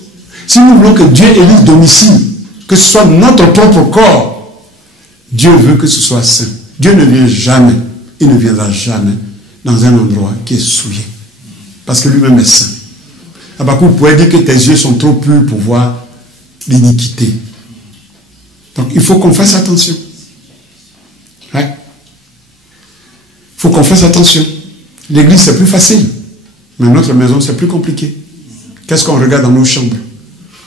Si nous voulons que Dieu élise domicile, que ce soit notre propre corps, Dieu veut que ce soit saint. Dieu ne vient jamais, il ne viendra jamais dans un endroit qui est souillé. Parce que lui-même est saint. Habakkuk pourrait dire que tes yeux sont trop purs pour voir l'iniquité. Donc il faut qu'on fasse attention. Ouais. Il faut qu'on fasse attention. L'église c'est plus facile. Mais notre maison c'est plus compliqué. Qu'est-ce qu'on regarde dans nos chambres?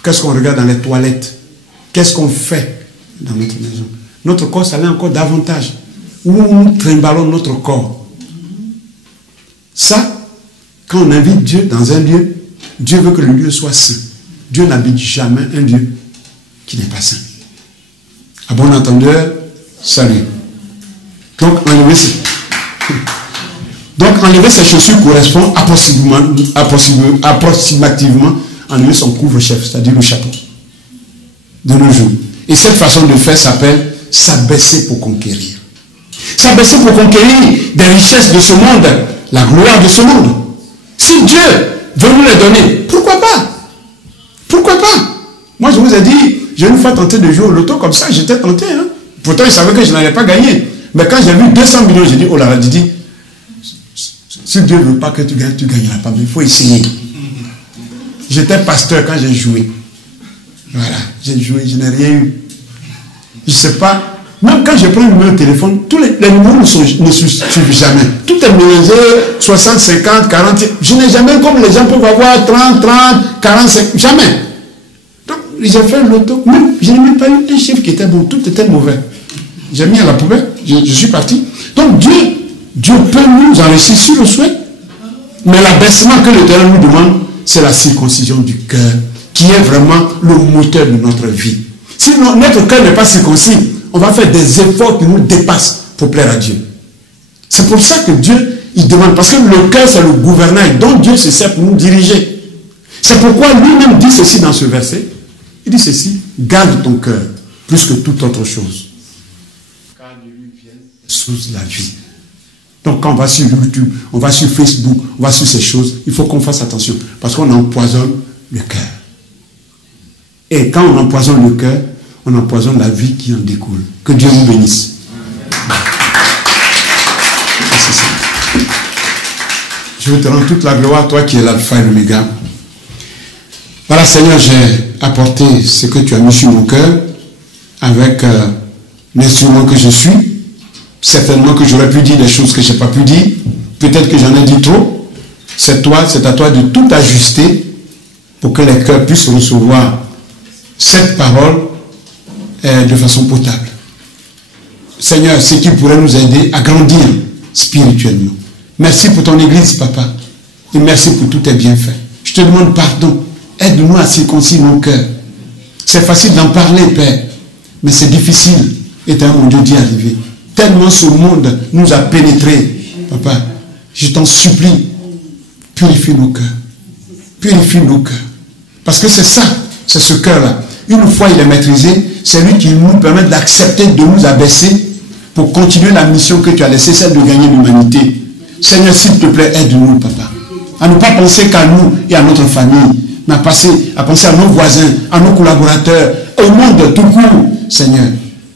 Qu'est-ce qu'on regarde dans les toilettes? Qu'est-ce qu'on fait dans notre maison? Notre corps, ça l'est encore davantage. Où nous trimballons notre corps. Ça, quand on invite Dieu dans un lieu, Dieu veut que le lieu soit saint. Dieu n'habite jamais un lieu qui n'est pas saint. À bon entendeur, salut. Donc, enlever ses chaussures correspond approximativement enlever son couvre-chef, c'est-à-dire le chapeau, de nos jours. Et cette façon de faire s'appelle s'abaisser pour conquérir. S'abaisser pour conquérir des richesses de ce monde, la gloire de ce monde. Si Dieu veut nous les donner, pourquoi pas? Pourquoi pas? Moi, je vous ai dit, j'ai une fois tenté de jouer au loto comme ça, j'étais tenté. Hein. Pourtant, je savais que je n'allais pas gagner. Mais quand j'ai vu 200 millions, j'ai dit, oh là là, Didi, si Dieu ne veut pas que tu gagnes, tu ne gagneras pas. Mais il faut essayer. J'étais pasteur quand j'ai joué. Voilà, j'ai joué, je n'ai rien eu. Je ne sais pas. Même quand je prends le numéro de téléphone, tous les numéros ne suivent jamais. Tout est mélangé, 60, 50, 40. Je n'ai jamais, comme les gens peuvent avoir 30, 45, jamais. Donc, j'ai fait le loto. Même, je n'ai même pas eu un chiffre qui était bon. Tout était mauvais. J'ai mis à la poubelle. Je suis parti. Donc, Dieu peut nous enrichir si le souhait. Mais l'abaissement que l'Éternel nous demande, c'est la circoncision du cœur, qui est vraiment le moteur de notre vie. Si notre cœur n'est pas circoncis, on va faire des efforts qui nous dépassent pour plaire à Dieu. C'est pour ça que Dieu, il demande, parce que le cœur, c'est le gouvernail dont Dieu se sert pour nous diriger. C'est pourquoi lui-même dit ceci dans ce verset. Il dit ceci, garde ton cœur plus que toute autre chose. Car de lui vient source la vie. Donc quand on va sur YouTube, on va sur Facebook, on va sur ces choses, il faut qu'on fasse attention, parce qu'on empoisonne le cœur. Et quand on empoisonne le cœur, on empoisonne la vie qui en découle. Que Dieu vous bénisse. C'est ça. Je veux te rendre toute la gloire, toi qui es l'alpha et l'oméga. Voilà, Seigneur, j'ai apporté ce que tu as mis sur mon cœur avec l'instrument que je suis. Certainement que j'aurais pu dire des choses que je n'ai pas pu dire. Peut-être que j'en ai dit trop. C'est à toi de tout ajuster pour que les cœurs puissent recevoir cette parole de façon potable. Seigneur, ce qui pourrait nous aider à grandir spirituellement. Merci pour ton église, papa. Et merci pour tous tes bienfaits. Je te demande pardon. Aide-nous à circoncire nos cœurs. C'est facile d'en parler, Père. Mais c'est difficile, étant mon Dieu, d'y arriver. Tellement ce monde nous a pénétrés. Papa, je t'en supplie, purifie nos cœurs. Purifie nos cœurs. Parce que c'est ça, c'est ce cœur-là. Une fois il est maîtrisé, c'est lui qui nous permet d'accepter de nous abaisser pour continuer la mission que tu as laissée, celle de gagner l'humanité. Seigneur, s'il te plaît, aide-nous, papa. À ne pas penser qu'à nous et à notre famille, mais à penser à nos voisins, à nos collaborateurs, au monde tout court, Seigneur.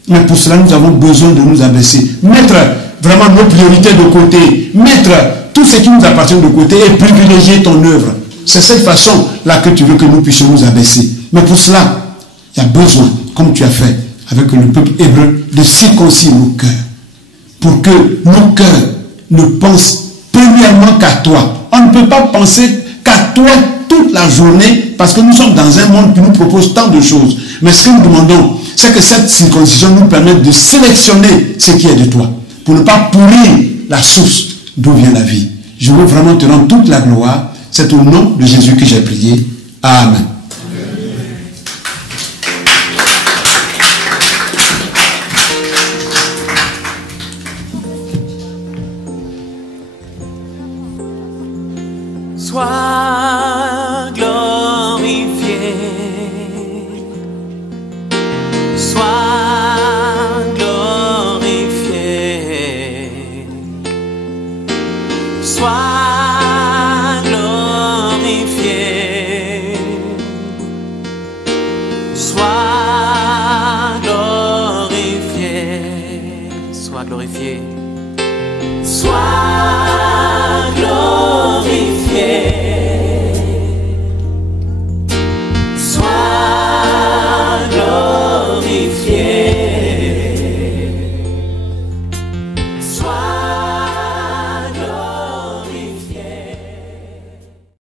Mais pour cela, nous avons besoin de nous abaisser. Mettre vraiment nos priorités de côté. Mettre tout ce qui nous appartient de côté et privilégier ton œuvre. C'est cette façon-là que tu veux que nous puissions nous abaisser. Mais pour cela, il y a besoin, comme tu as fait avec le peuple hébreu, de circoncire nos cœurs. Pour que nos cœurs ne pensent premièrement qu'à toi. On ne peut pas penser qu'à toi toute la journée parce que nous sommes dans un monde qui nous propose tant de choses. Mais ce que nous demandons, c'est que cette circoncision nous permette de sélectionner ce qui est de toi, pour ne pas pourrir la source d'où vient la vie. Je veux vraiment te rendre toute la gloire. C'est au nom de Jésus que j'ai prié. Amen. Sois glorifié. Sois glorifié. Sois glorifié. Sois glorifié. Sois glorifié. Sois